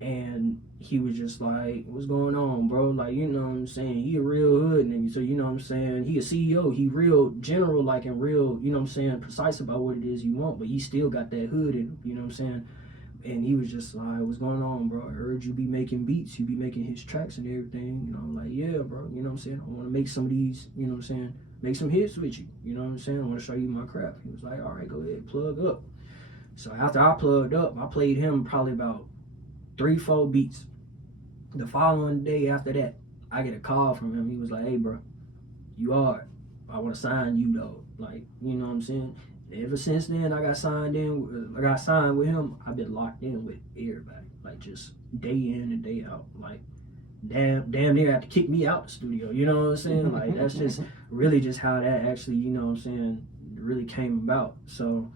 And he was just like, what's going on, bro? Like, you know what I'm saying? He a real hood nigga. So, you know what I'm saying? He a CEO. He real general, like, and real, you know what I'm saying, precise about what it is you want. But he still got that hood in him, you know what I'm saying? And he was just like, what's going on, bro? I heard you be making beats. You be making his tracks and everything. You know, I'm like, yeah, bro. You know what I'm saying? I want to make some of these, you know what I'm saying, make some hits with you. You know what I'm saying? I want to show you my craft. He was like, all right, go ahead, plug up. So after I plugged up, I played him probably about 3-4 beats. The following day after that, I get a call from him. He was like, hey, bro, you hard. I want to sign you, though. Like, you know what I'm saying? Ever since then, I got signed with him. I've been locked in with everybody. Like, just day in and day out. Like, damn near had to kick me out the studio. You know what I'm saying? Like, that's just really just how that actually, you know what I'm saying, really came about. So,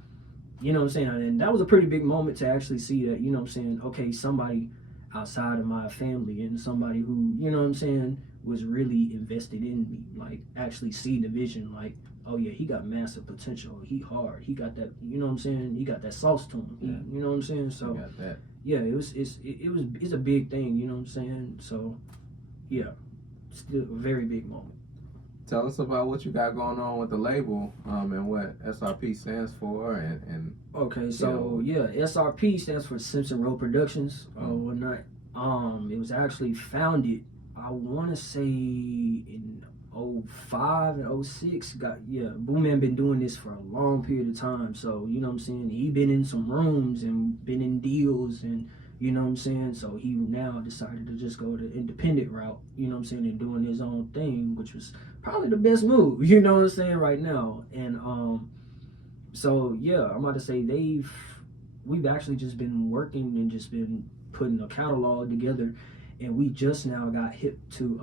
you know what I'm saying? And that was a pretty big moment to actually see that, you know what I'm saying, okay, somebody outside of my family and somebody who, you know what I'm saying, was really invested in me, like actually see the vision, like, oh yeah, he got massive potential, he hard, he got that, you know what I'm saying, he got that sauce to him, you know what I'm saying? So yeah, it's a big thing, you know what I'm saying? So yeah, still a very big moment. Tell us about what you got going on with the label, and what SRP stands for, and okay, so SRP stands for Simpson Road Productions or whatnot. It was actually founded, I want to say, in 05 and 06. Boo Man been doing this for a long period of time, so you know what I'm saying, he been in some rooms and been in deals, and you know what I'm saying, so he now decided to just go the independent route, you know what I'm saying, and doing his own thing, which was probably the best move, you know what I'm saying, right now. And so yeah, I'm about to say we've actually just been working and just been putting a catalog together, and we just now got hip to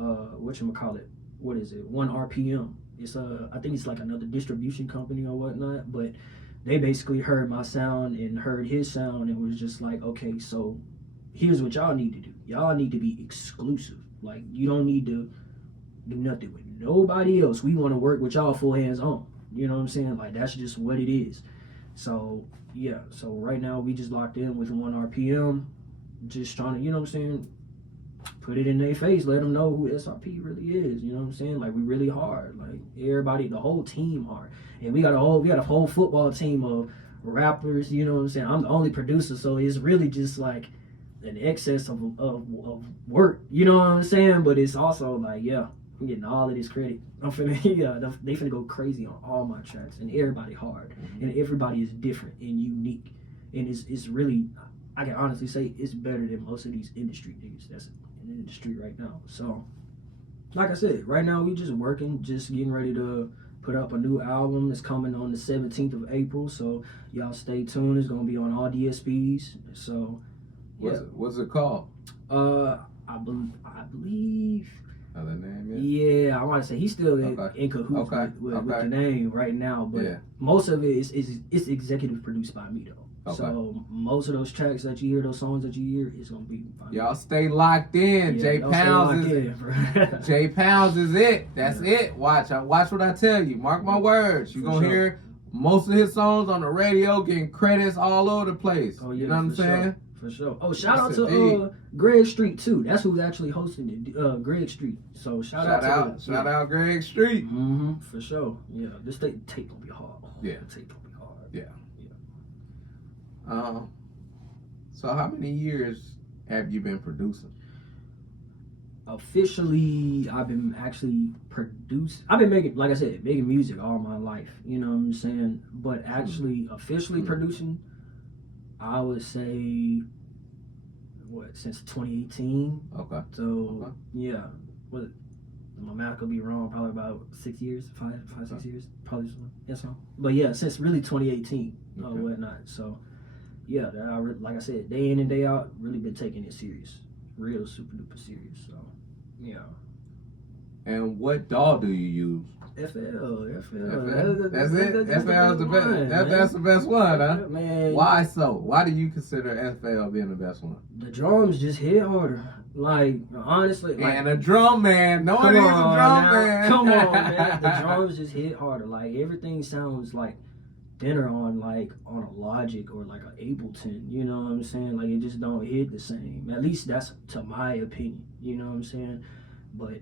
what is it, 1 RPM. It's I think it's like another distribution company or whatnot, but they basically heard my sound and heard his sound and was just like, okay, so here's what y'all need to do. Y'all need to be exclusive. Like, you don't need to do nothing with nobody else. We want to work with y'all full hands on. You know what I'm saying? Like, that's just what it is. So yeah, so right now we just locked in with 1 RPM, just trying to, you know what I'm saying, put it in their face, let them know who SRP really is. You know what I'm saying? Like, we really hard. Like, everybody, the whole team hard. And we got a whole football team of rappers, you know what I'm saying? I'm the only producer, so it's really just like an excess of work, you know what I'm saying? But it's also like, yeah, I'm getting all of this credit. They finna go crazy on all my tracks, and everybody hard, and everybody is different and unique, and it's really, I can honestly say it's better than most of these industry niggas that's in the industry right now. So, like I said, right now we just working, just getting ready to put up a new album. It's coming on the 17th of April, so y'all stay tuned. It's gonna be on all DSPs. So, yeah. What's it called? I believe. Other name? Yeah, I want to say he's still in cahoots with the name right now, but most of it is executive produced by me though. Okay. So most of those tracks that you hear, those songs that you hear, is gonna be by y'all me. Stay locked in. Yeah, Jay.Pownds is it. Jay.Pownds is it. That's it. Watch what I tell you. Mark my words. You're gonna hear most of his songs on the radio, getting credits all over the place. Oh yeah, you know what I'm saying? For sure. Oh, shout out to Greg Street too. That's who's actually hosting it. Greg Street. So shout out. Shout out Greg Street. Mm-hmm. For sure. Yeah. This tape gonna be hard. Yeah. Tape gonna be hard. Yeah. So how many years have you been producing? Officially, I've been making music all my life. You know what I'm saying? But actually, officially producing, I would say, since 2018. Okay. So, yeah. My math could be wrong, probably about 6 years, 6 years, probably something. Yes, so. But yeah, since really 2018 or whatnot. So, yeah, like I said, day in and day out, really been taking it serious. Real super duper serious. So, yeah. And what DAW do you use? FL. That's it? FL is the best. That's the best one, huh? Man. Why so? Why do you consider FL being the best one? The drums just hit harder. Like, honestly. And a drum man. No one needs a drum man. Come on, man. The drums just hit harder. Like, everything sounds like thinner on a Logic or like an Ableton. You know what I'm saying? Like, it just don't hit the same. At least that's to my opinion. You know what I'm saying? But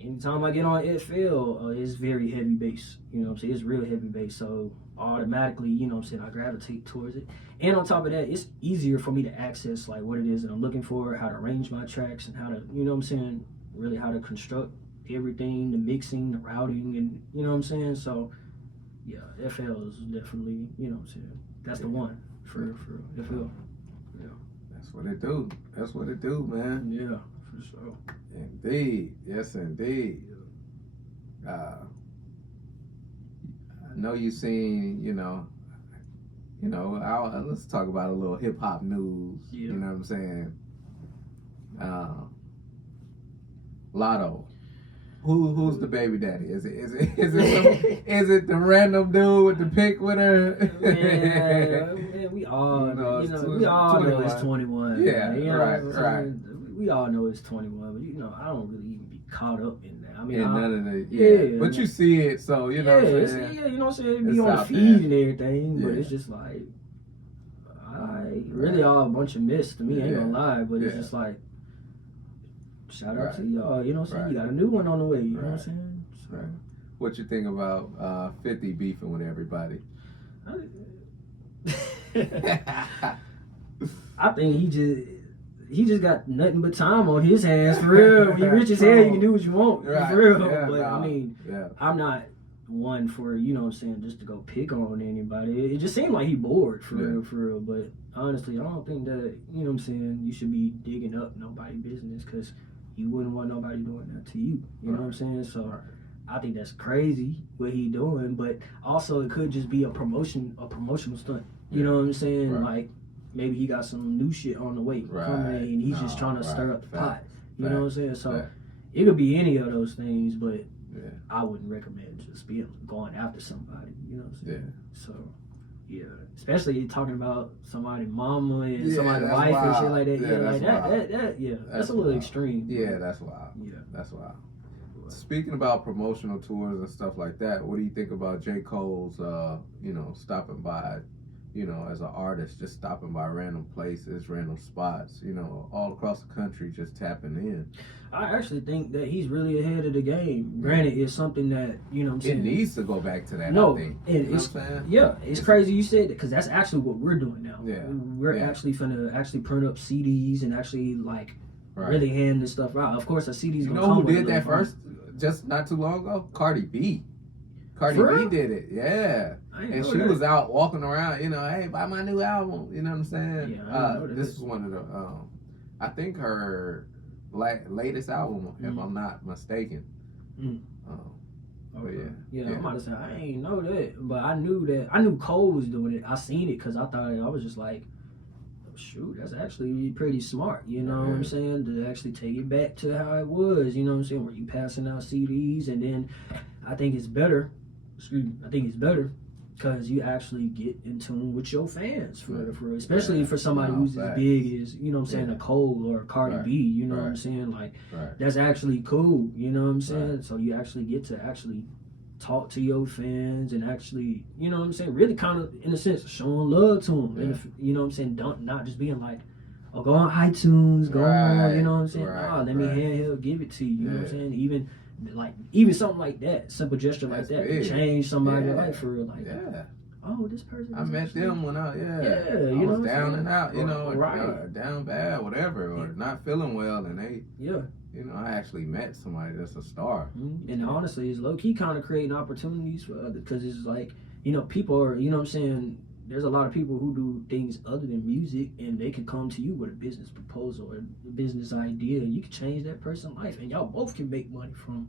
anytime I get on FL, it's very heavy bass. You know what I'm saying? It's real heavy bass. So automatically, you know what I'm saying, I gravitate towards it. And on top of that, it's easier for me to access like what it is that I'm looking for, how to arrange my tracks, and how to, you know what I'm saying, really how to construct everything, the mixing, the routing, and you know what I'm saying? So yeah, FL is definitely, you know what I'm saying, that's the one for FL. Yeah. That's what it do. That's what it do, man. Yeah, for sure. Indeed. Yes, indeed. I know you seen, let's talk about a little hip hop news. Yeah. You know what I'm saying? Lotto. Who's the baby daddy? Is it the random dude with the pic with her? Man, we all know it's 21. Yeah, right. We all know it's 21, but I don't really even be caught up in that. I mean, none of the yeah. But you see it, so you know. Yeah, you know what I'm saying. It be on the feed and everything, but it's just like, really all a bunch of myths to me. I ain't gonna lie, but it's just like, shout out to y'all. You know what I'm saying. You got a new one on the way. You know what I'm saying. So. Right. What you think about 50 beefing with everybody? I think he just got nothing but time on his hands, for real. When you rich as hell, you can do what you want, for real. Yeah, but I mean, I'm not one for, you know what I'm saying, just to go pick on anybody. It just seemed like he bored, for real. But honestly, I don't think that, you know what I'm saying, you should be digging up nobody's business, because you wouldn't want nobody doing that to you. You know what I'm saying? So I think that's crazy what he doing, but also it could just be a promotional stunt. You know what I'm saying? Like, maybe he got some new shit on the way coming, and he's just trying to stir up the pot. You know what I'm saying? So it could be any of those things, but I wouldn't recommend just going after somebody. You know what I'm saying? So yeah, especially talking about somebody's mama and somebody's wife and shit like that. That's a little extreme. Yeah, that's wild. Yeah, that's wild. Speaking about promotional tours and stuff like that, what do you think about J. Cole's, stopping by, as an artist, just stopping by random places, random spots, all across the country, just tapping in? I actually think that he's really ahead of the game. Granted, it's something that, you know what I'm saying? It needs to go back to that, no, I think. It's crazy you said that, because that's actually what we're doing now. Yeah. We're actually finna print up CDs and actually, really hand this stuff out. Of course, a CD's gonna come. You know who did that first, just not too long ago? Cardi B. Cardi B did it, yeah. And she was out walking around, hey, buy my new album. You know what I'm saying? Yeah, this is one of the, I think her latest album, if I'm not mistaken. Oh yeah. Yeah, I'm about to say I ain't know that, but I knew Cole was doing it. I seen it because I thought I was just like, shoot, that's actually pretty smart. You know what I'm saying? To actually take it back to how it was. You know what I'm saying? Where you passing out CDs, and then I think it's better. I think it's better because you actually get in tune with your fans for especially for somebody who's as big as, you know what I'm saying, a Cole or a Cardi B, you know what I'm saying? Like, that's actually cool, you know what I'm saying? So you actually get to actually talk to your fans and actually, you know what I'm saying, really kind of, in a sense, showing love to them. And if, you know what I'm saying, not just being like, oh, go on iTunes, go on, you know what I'm saying? Nah, let me handheld give it to you, you know what I'm saying? Even something like that, simple gesture like that, can change somebody's life for real. Like, oh, this person. I met them when I you was know down and out, you know, down bad, whatever, or not feeling well, and they, you know, I actually met somebody that's a star. And honestly, it's low key kind of creating opportunities for others, because it's like, you know, people are, you know what I'm saying, there's a lot of people who do things other than music, and they can come to you with a business proposal or a business idea, and you can change that person's life, and y'all both can make money from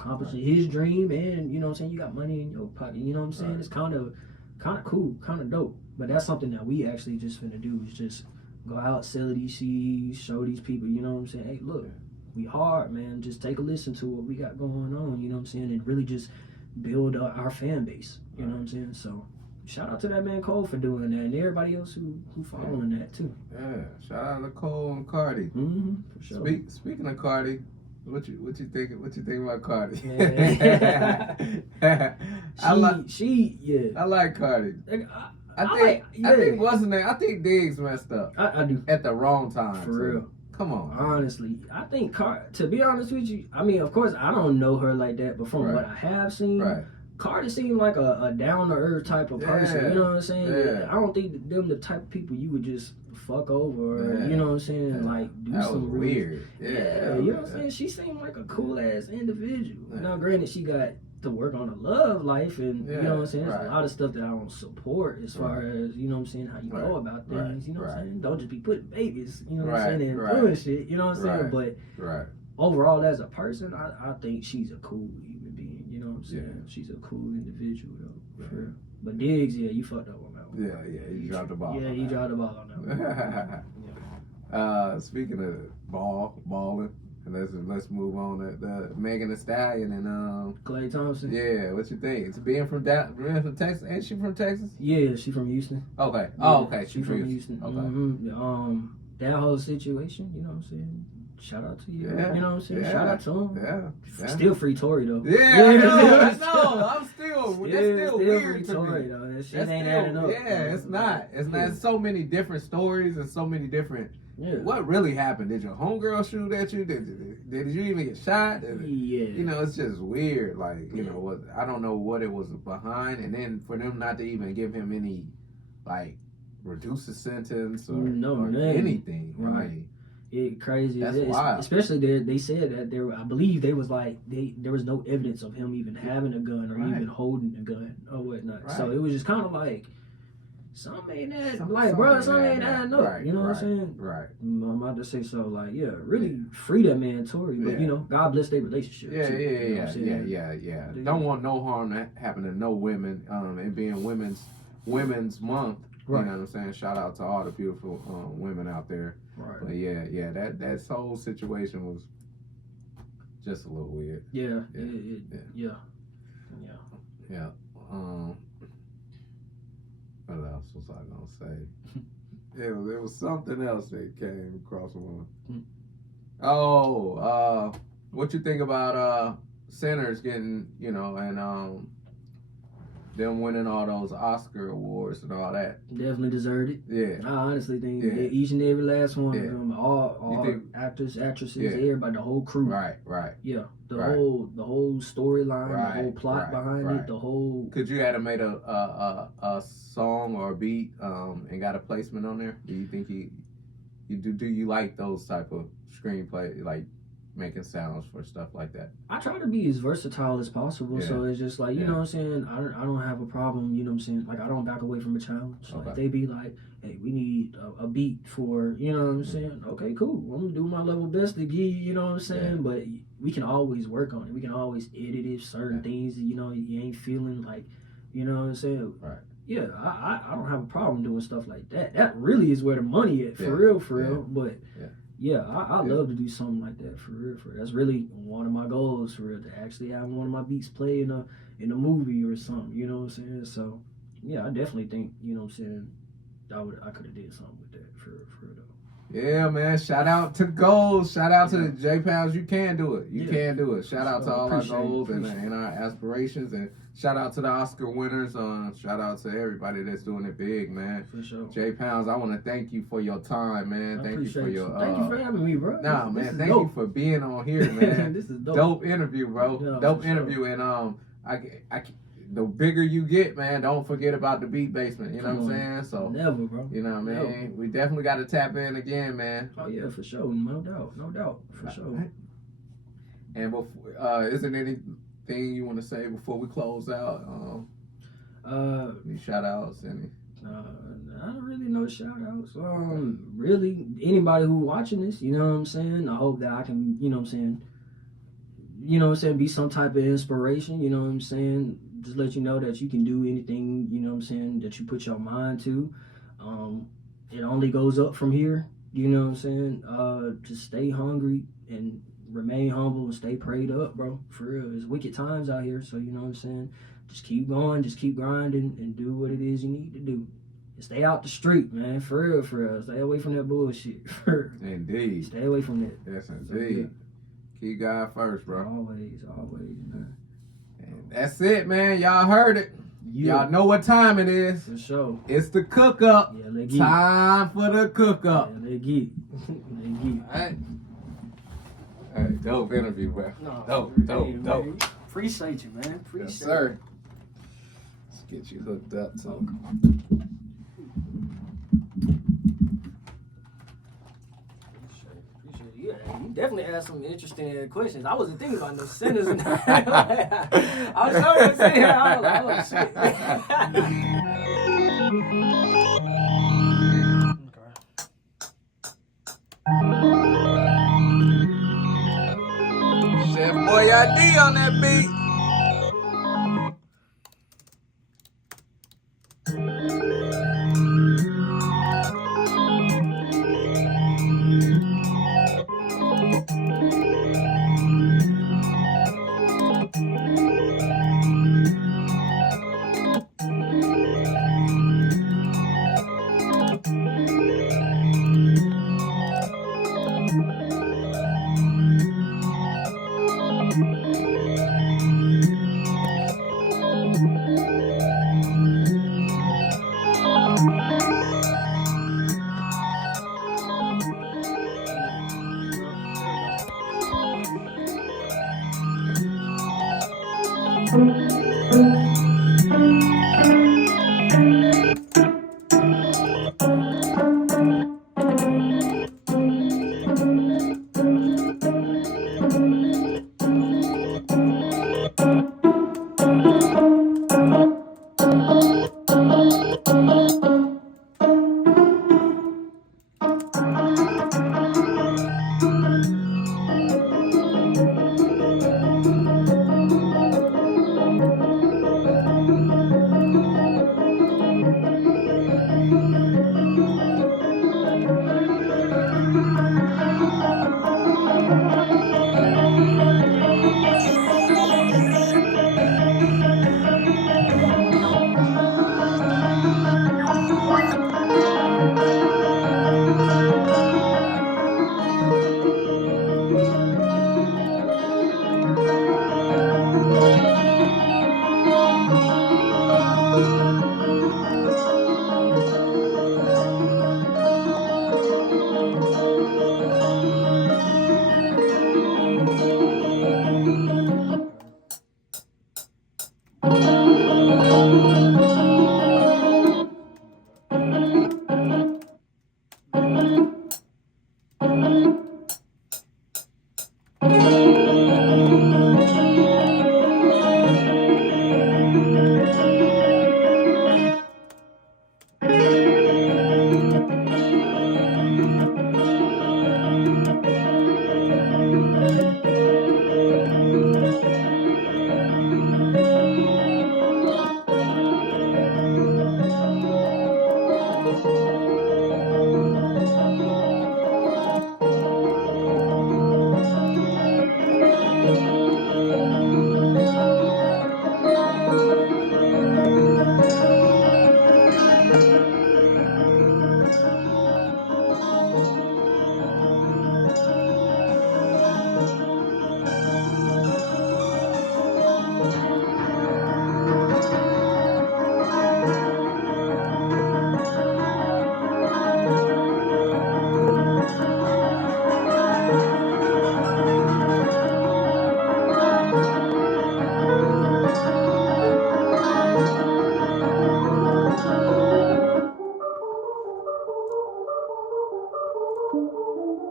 accomplishing his dream, and, you know what I'm saying, you got money in your pocket, you know what I'm saying? It's kind of cool, kind of dope. But that's something that we actually just finna do, is just go out, sell these CDs, show these people, you know what I'm saying, hey, look, we hard, man, just take a listen to what we got going on, you know what I'm saying, and really just build our fan base, you know what I'm saying? So shout out to that man Cole for doing that, and everybody else who following that too. Yeah, shout out to Cole and Cardi. For sure. Speaking of Cardi, what you think about Cardi? I like Cardi. I think what's the name? I think Diggs messed up. I do. At the wrong time. For real. Come on. Honestly, I think to be honest with you, I mean, of course, I don't know her like that, but from what I have seen, Cardi seemed like a down-to-earth type of person, you know what I'm saying? Yeah. I don't think them the type of people you would just fuck over, or, you know what I'm saying, like, do that some was weird. You know what I'm saying? She seemed like a cool-ass individual. Now, granted, she got to work on a love life, and, you know what I'm saying, there's a lot of stuff that I don't support as far as, you know what I'm saying, how you go about things, you know what I'm saying? Don't just be putting babies, you know what I'm saying, and doing shit, you know what I'm saying? But overall, as a person, I think she's a cool human being, you know what I'm saying? She's a cool individual, though, for real. But Diggs, you fucked up on that one. Yeah, you dropped the ball. Yeah, you dropped the ball on that one. Speaking of balling, and let's move on to Megan Thee Stallion and Klay Thompson. Yeah, what you think? It's being from Texas. Ain't she from Texas? Yeah, she from Houston. Okay. Yeah, okay. She from Houston. Okay. That whole situation, you know what I'm saying? Shout out to you. You know what I'm saying? Shout out to him. Yeah. Still free Tory though. Yeah, I know. I'm still. That's still weird free to Tory me. Though. That shit ain't adding up. Yeah, it's not. It's not. It's so many different stories and so many different. What really happened? Did your homegirl shoot at you? Did you even get shot? You know, it's just weird. Like, you know, I don't know what it was behind, and then for them not to even give him any, like, reduce the sentence or anything. Right. It crazy. That's wild. Especially they said that I believe there was no evidence of him even having a gun or even holding a gun or whatnot. So it was just kind of like something ain't that something ain't adding up. You know what I'm saying? Right. I'm about to say so. Like, really free that man Tory, but you know, God bless their relationship. Yeah. Don't want no harm to happen to no women. And being Women's Month. You know what I'm saying? Shout out to all the beautiful women out there. Right. But that whole situation was just a little weird. Yeah. What else was I gonna say? There was something else that came across my. What you think about Sinners getting, you know, and them winning all those Oscar awards and all that? Definitely deserved it. Yeah. I honestly think each and every last one of them, all actors, actresses, everybody, the whole crew. Right. Yeah. The whole storyline, the whole plot behind it, the whole. Could you have made a song or a beat and got a placement on there? Do you think do you like those type of screenplay, like making sounds for stuff like that? I try to be as versatile as possible, Yeah. so it's just like, you know what I'm saying, I don't have a problem, you know what I'm saying, like I don't back away from a challenge. Okay. Like they be like, hey, we need a beat for, you know what I'm saying, okay, cool, I'm gonna do my level best to give you, you know what I'm saying, but we can always work on it, we can always edit if certain things, you know, you ain't feeling like, you know what I'm saying. Right. Yeah, I don't have a problem doing stuff like that. That really is where the money at, for real. But I love to do something like that, for real. That's really one of my goals, for real, to actually have one of my beats play in a movie or something. You know what I'm saying? So yeah, I definitely think, you know what I'm saying, I could have did something with that, for real though. Yeah, man. Shout out to goals. Shout out to Jay.Pownds. You can do it. You can do it. Shout out to all our goals and our aspirations. And shout out to the Oscar winners. Shout out to everybody that's doing it big, man. For sure. Jay.Pownds, I want to thank you for your time, man. Thank you for your. Thank you for having me, bro. Nah, man. Thank you for being on here, man. This is dope. Dope interview, bro. Yeah, dope interview. And the bigger you get, man, don't forget about the beat basement. You know what I'm saying? So never, bro. You know what I mean? Never. We definitely got to tap in again, man. Oh yeah, for sure, no doubt, for sure. And before, isn't anything you want to say before we close out? Any shout outs? Any? I don't really know shout outs. Really, anybody who watching this, you know what I'm saying? I hope that I can, you know what I'm saying, be some type of inspiration, you know what I'm saying? Just let you know that you can do anything, you know what I'm saying, that you put your mind to. It only goes up from here, you know what I'm saying? Just stay hungry and remain humble and stay prayed up, bro. For real, it's wicked times out here, so you know what I'm saying? Just keep going, just keep grinding and do what it is you need to do. And stay out the street, man, for real. Stay away from that bullshit. Indeed. Stay away from that. Yes, indeed. Keep God first, bro. Always, man. And that's it, man. Y'all heard it. Y'all know what time it is. For sure. It's the cook up. Yeah, let's get time for the cook up. Yeah, let's get Alright. Hey, dope interview, bro. No, Dope. Appreciate you, man. Appreciate Yes, sir. Let's get you hooked up, too. You definitely asked some interesting questions. I wasn't thinking about no sinners. I was trying to say, I was like, oh, shit. Chef Boy ID on that beat.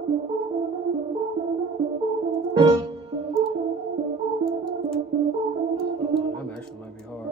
That actually might be hard.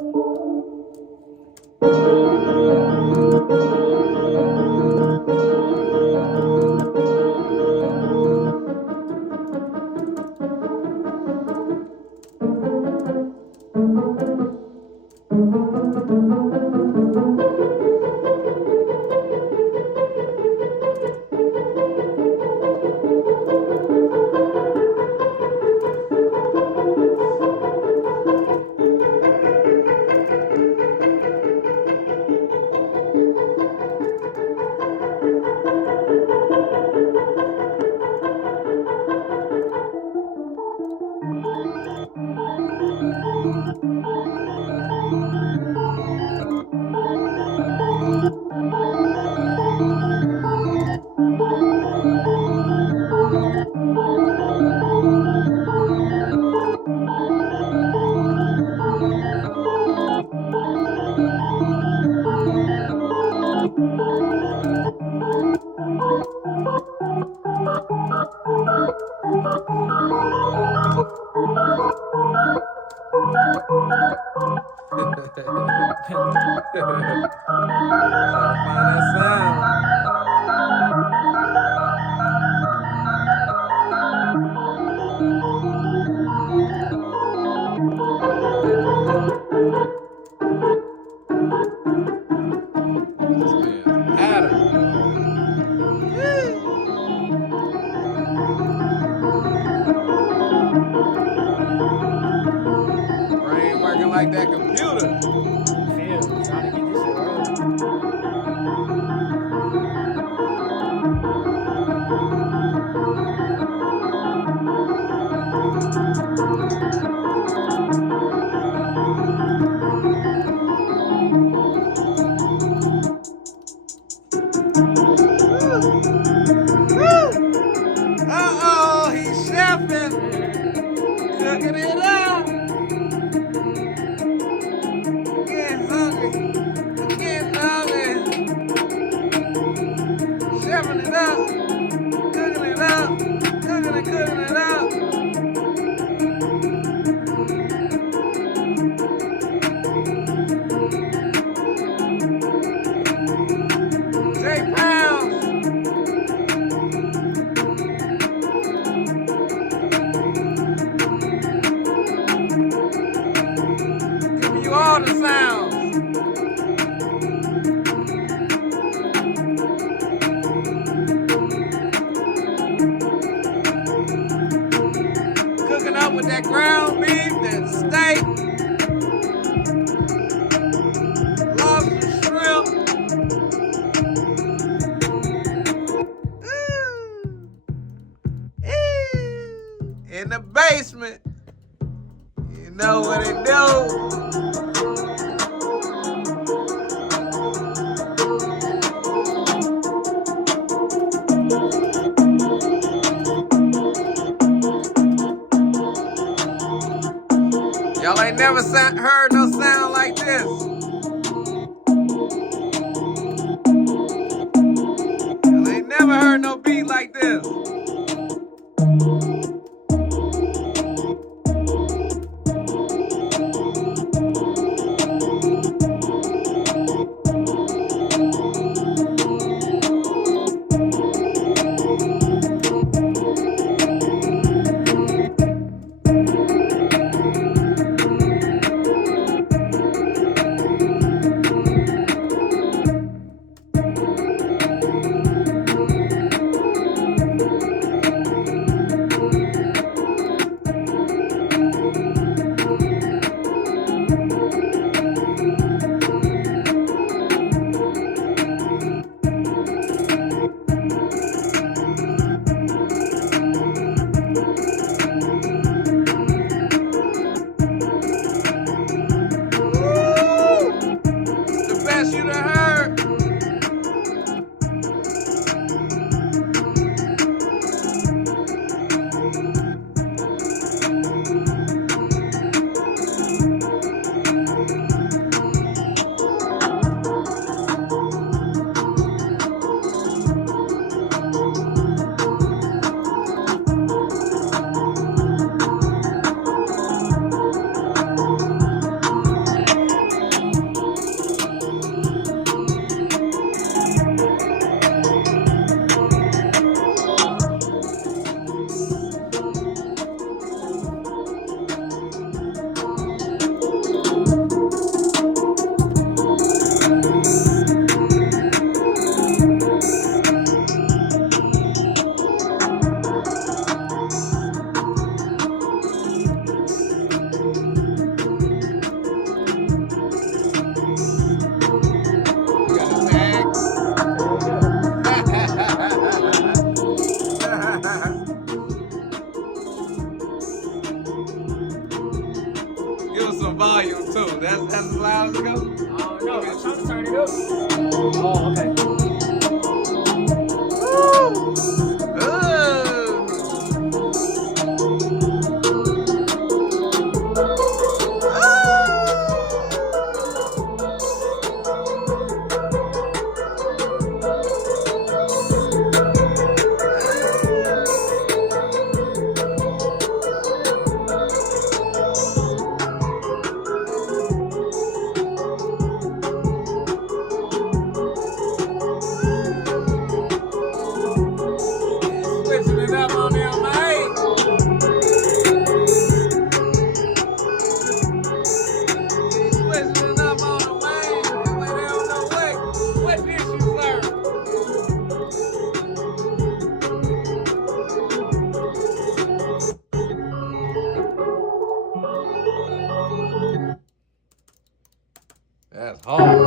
Find that sound. This man's pattern. Brain working like that computer. Feel, trying to get this shit early. Uh-oh, he's chefing. Cooking it up. Getting hungry. Getting hungry. Chefing it up. Cooking it up. Cooking it up. Jay.Pownds. Giving you all the sounds. Cooking up with that ground beef, that steak, lobster, shrimp. In the basement. You know what it do. Y'all ain't never heard no sound like this. Y'all ain't never heard no beat like this. Oh, okay. Switching it up on them, mate. Switching it up on them, man. That way they don't know what dish you serve. That's hard.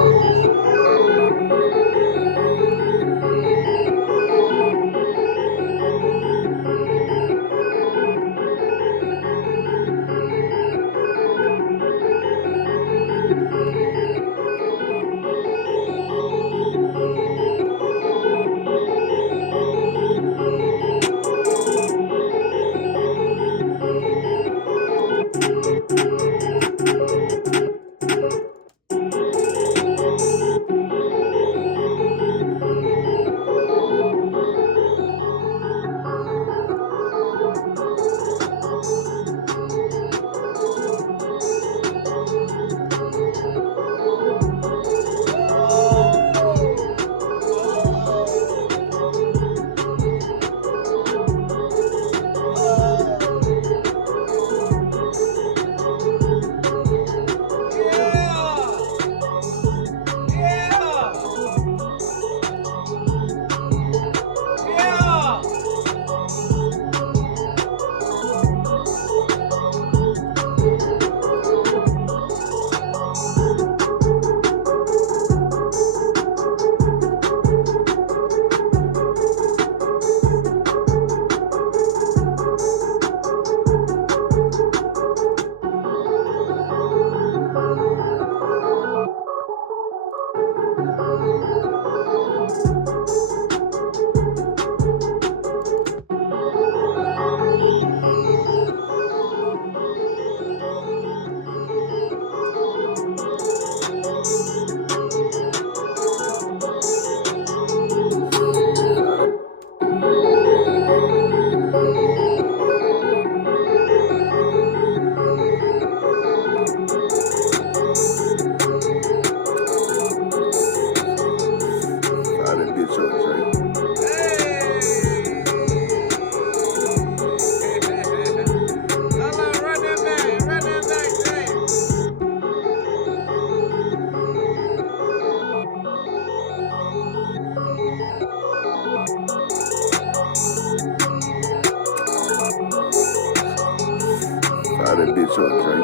that bitch up, Jay.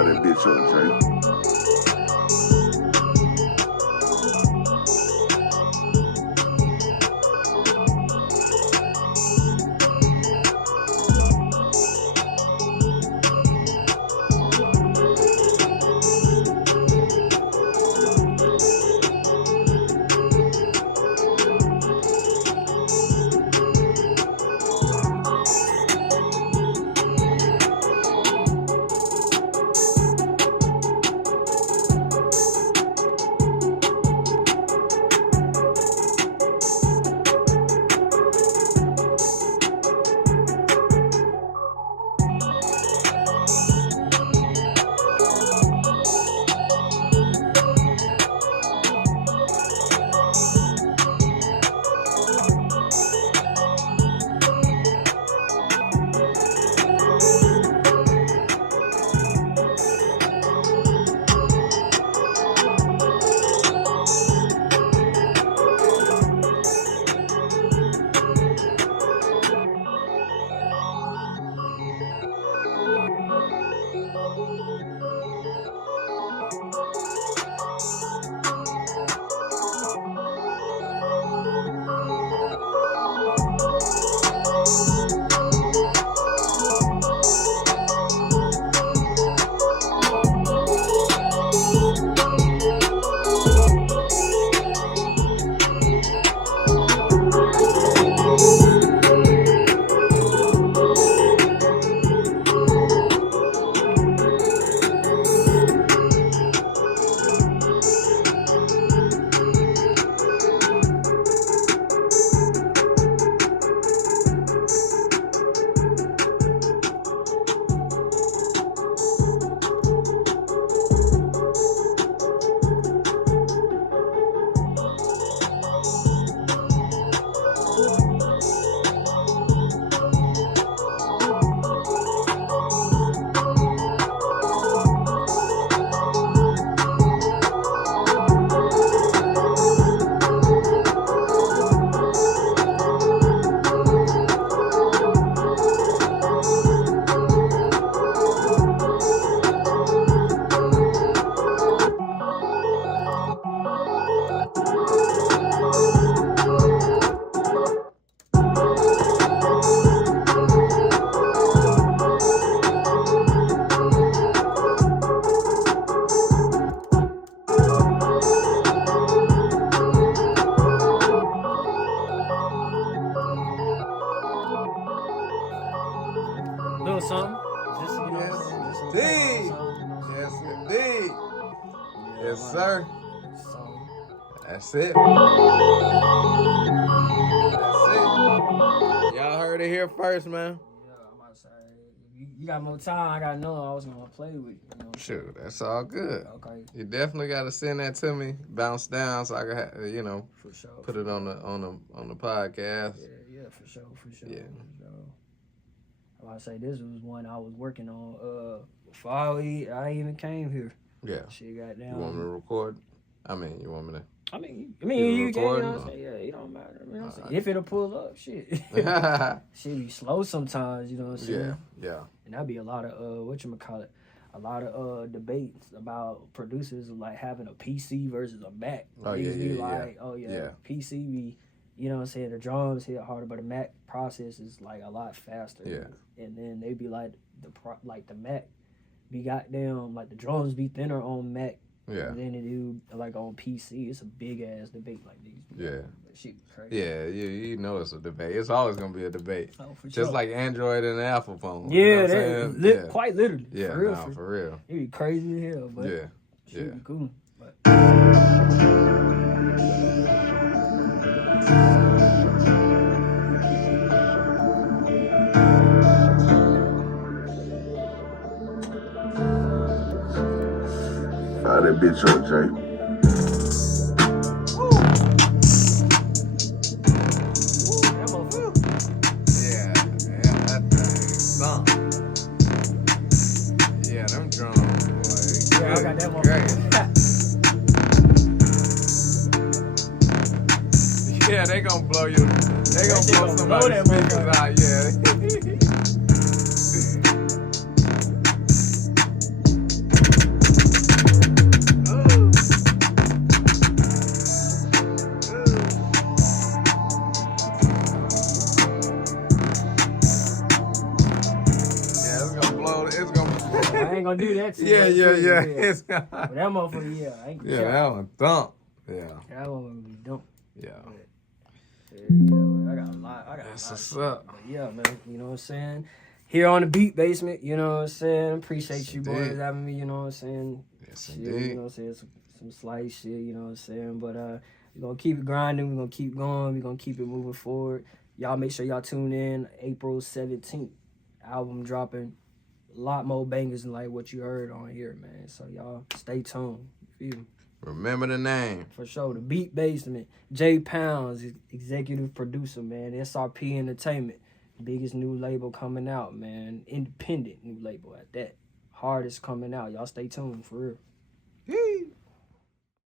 Fire that bitch up, Jay. Little something. Just, you know what I'm saying? Just a little Indeed. something, you know what I'm Yes, saying? indeed. Yeah, Yes, man. sir. So, That's it. That's it. Y'all heard it here first, man. yeah, I'm about to say, if you got more time, I got to know I was going to play with you. You know? Shoot, that's all good. Okay, You definitely got to send that to me, bounce down, so I can, for sure. put it on the podcast. Yeah, for sure. Yeah. For sure. I'm about to say, this was one I was working on before I even came here. Yeah. Shit got down. You want me to record? I mean, you want me to? I mean, You you can, you know recording, what I'm or- saying? Yeah, it don't matter. You know what I'm saying? Alright. If it'll pull up, shit. Shit be slow sometimes, you know what I'm saying? Yeah. And that'd be a lot of a lot of debates about producers like having a PC versus a Mac. Oh, Niggas be yeah. like, oh yeah, PC be, you know what I'm saying, the drums hit harder, but the Mac process is like a lot faster. Yeah. And then they be like the Mac be goddamn, like the drums be thinner on Mac Yeah. than it do like on PC. It's a big ass debate like these. Yeah. That shit be crazy. Yeah, you know it's a debate. It's always gonna be a debate. Oh, for Just sure. like Android and the Apple phone. Yeah, you know what I'm that saying? quite literally. Yeah, for real. for real. It be crazy as hell, but Yeah. shit be cool. But Fire that bitch up, Jay. that motherfucker. Yeah, that thing stunk. Yeah, them drums, boy. Yeah, I got that Great. motherfucker. Yeah, they gonna blow you. They That gonna shit blow gonna blow somebody's that speakers motherfucker. out. Yeah. ain't gonna do that to Yeah. But that motherfucker, yeah, I ain't Yeah, that one thump. Yeah. That motherfucker be dumb. Yeah. Yeah, I got a lot. That's what's up. But yeah, man, you know what I'm saying? Here on the Beat Basement, you know what I'm saying? Appreciate Yes, you indeed. boys having me, you know what I'm saying? Yes, Shit, indeed. you know what I'm saying? Some slight shit, you know what I'm saying? But we're gonna keep it grinding, we're gonna keep going, we're gonna keep it moving forward. Y'all make sure y'all tune in April 17th. Album dropping. A lot more bangers than like what you heard on here, man. So y'all stay tuned. You feel me? Remember the name. For sure. The Beat Basement. Jay.Pownds, executive producer, man. SRP Entertainment. Biggest new label coming out, man. Independent new label at that. Hardest coming out. Y'all stay tuned, for real. Yee.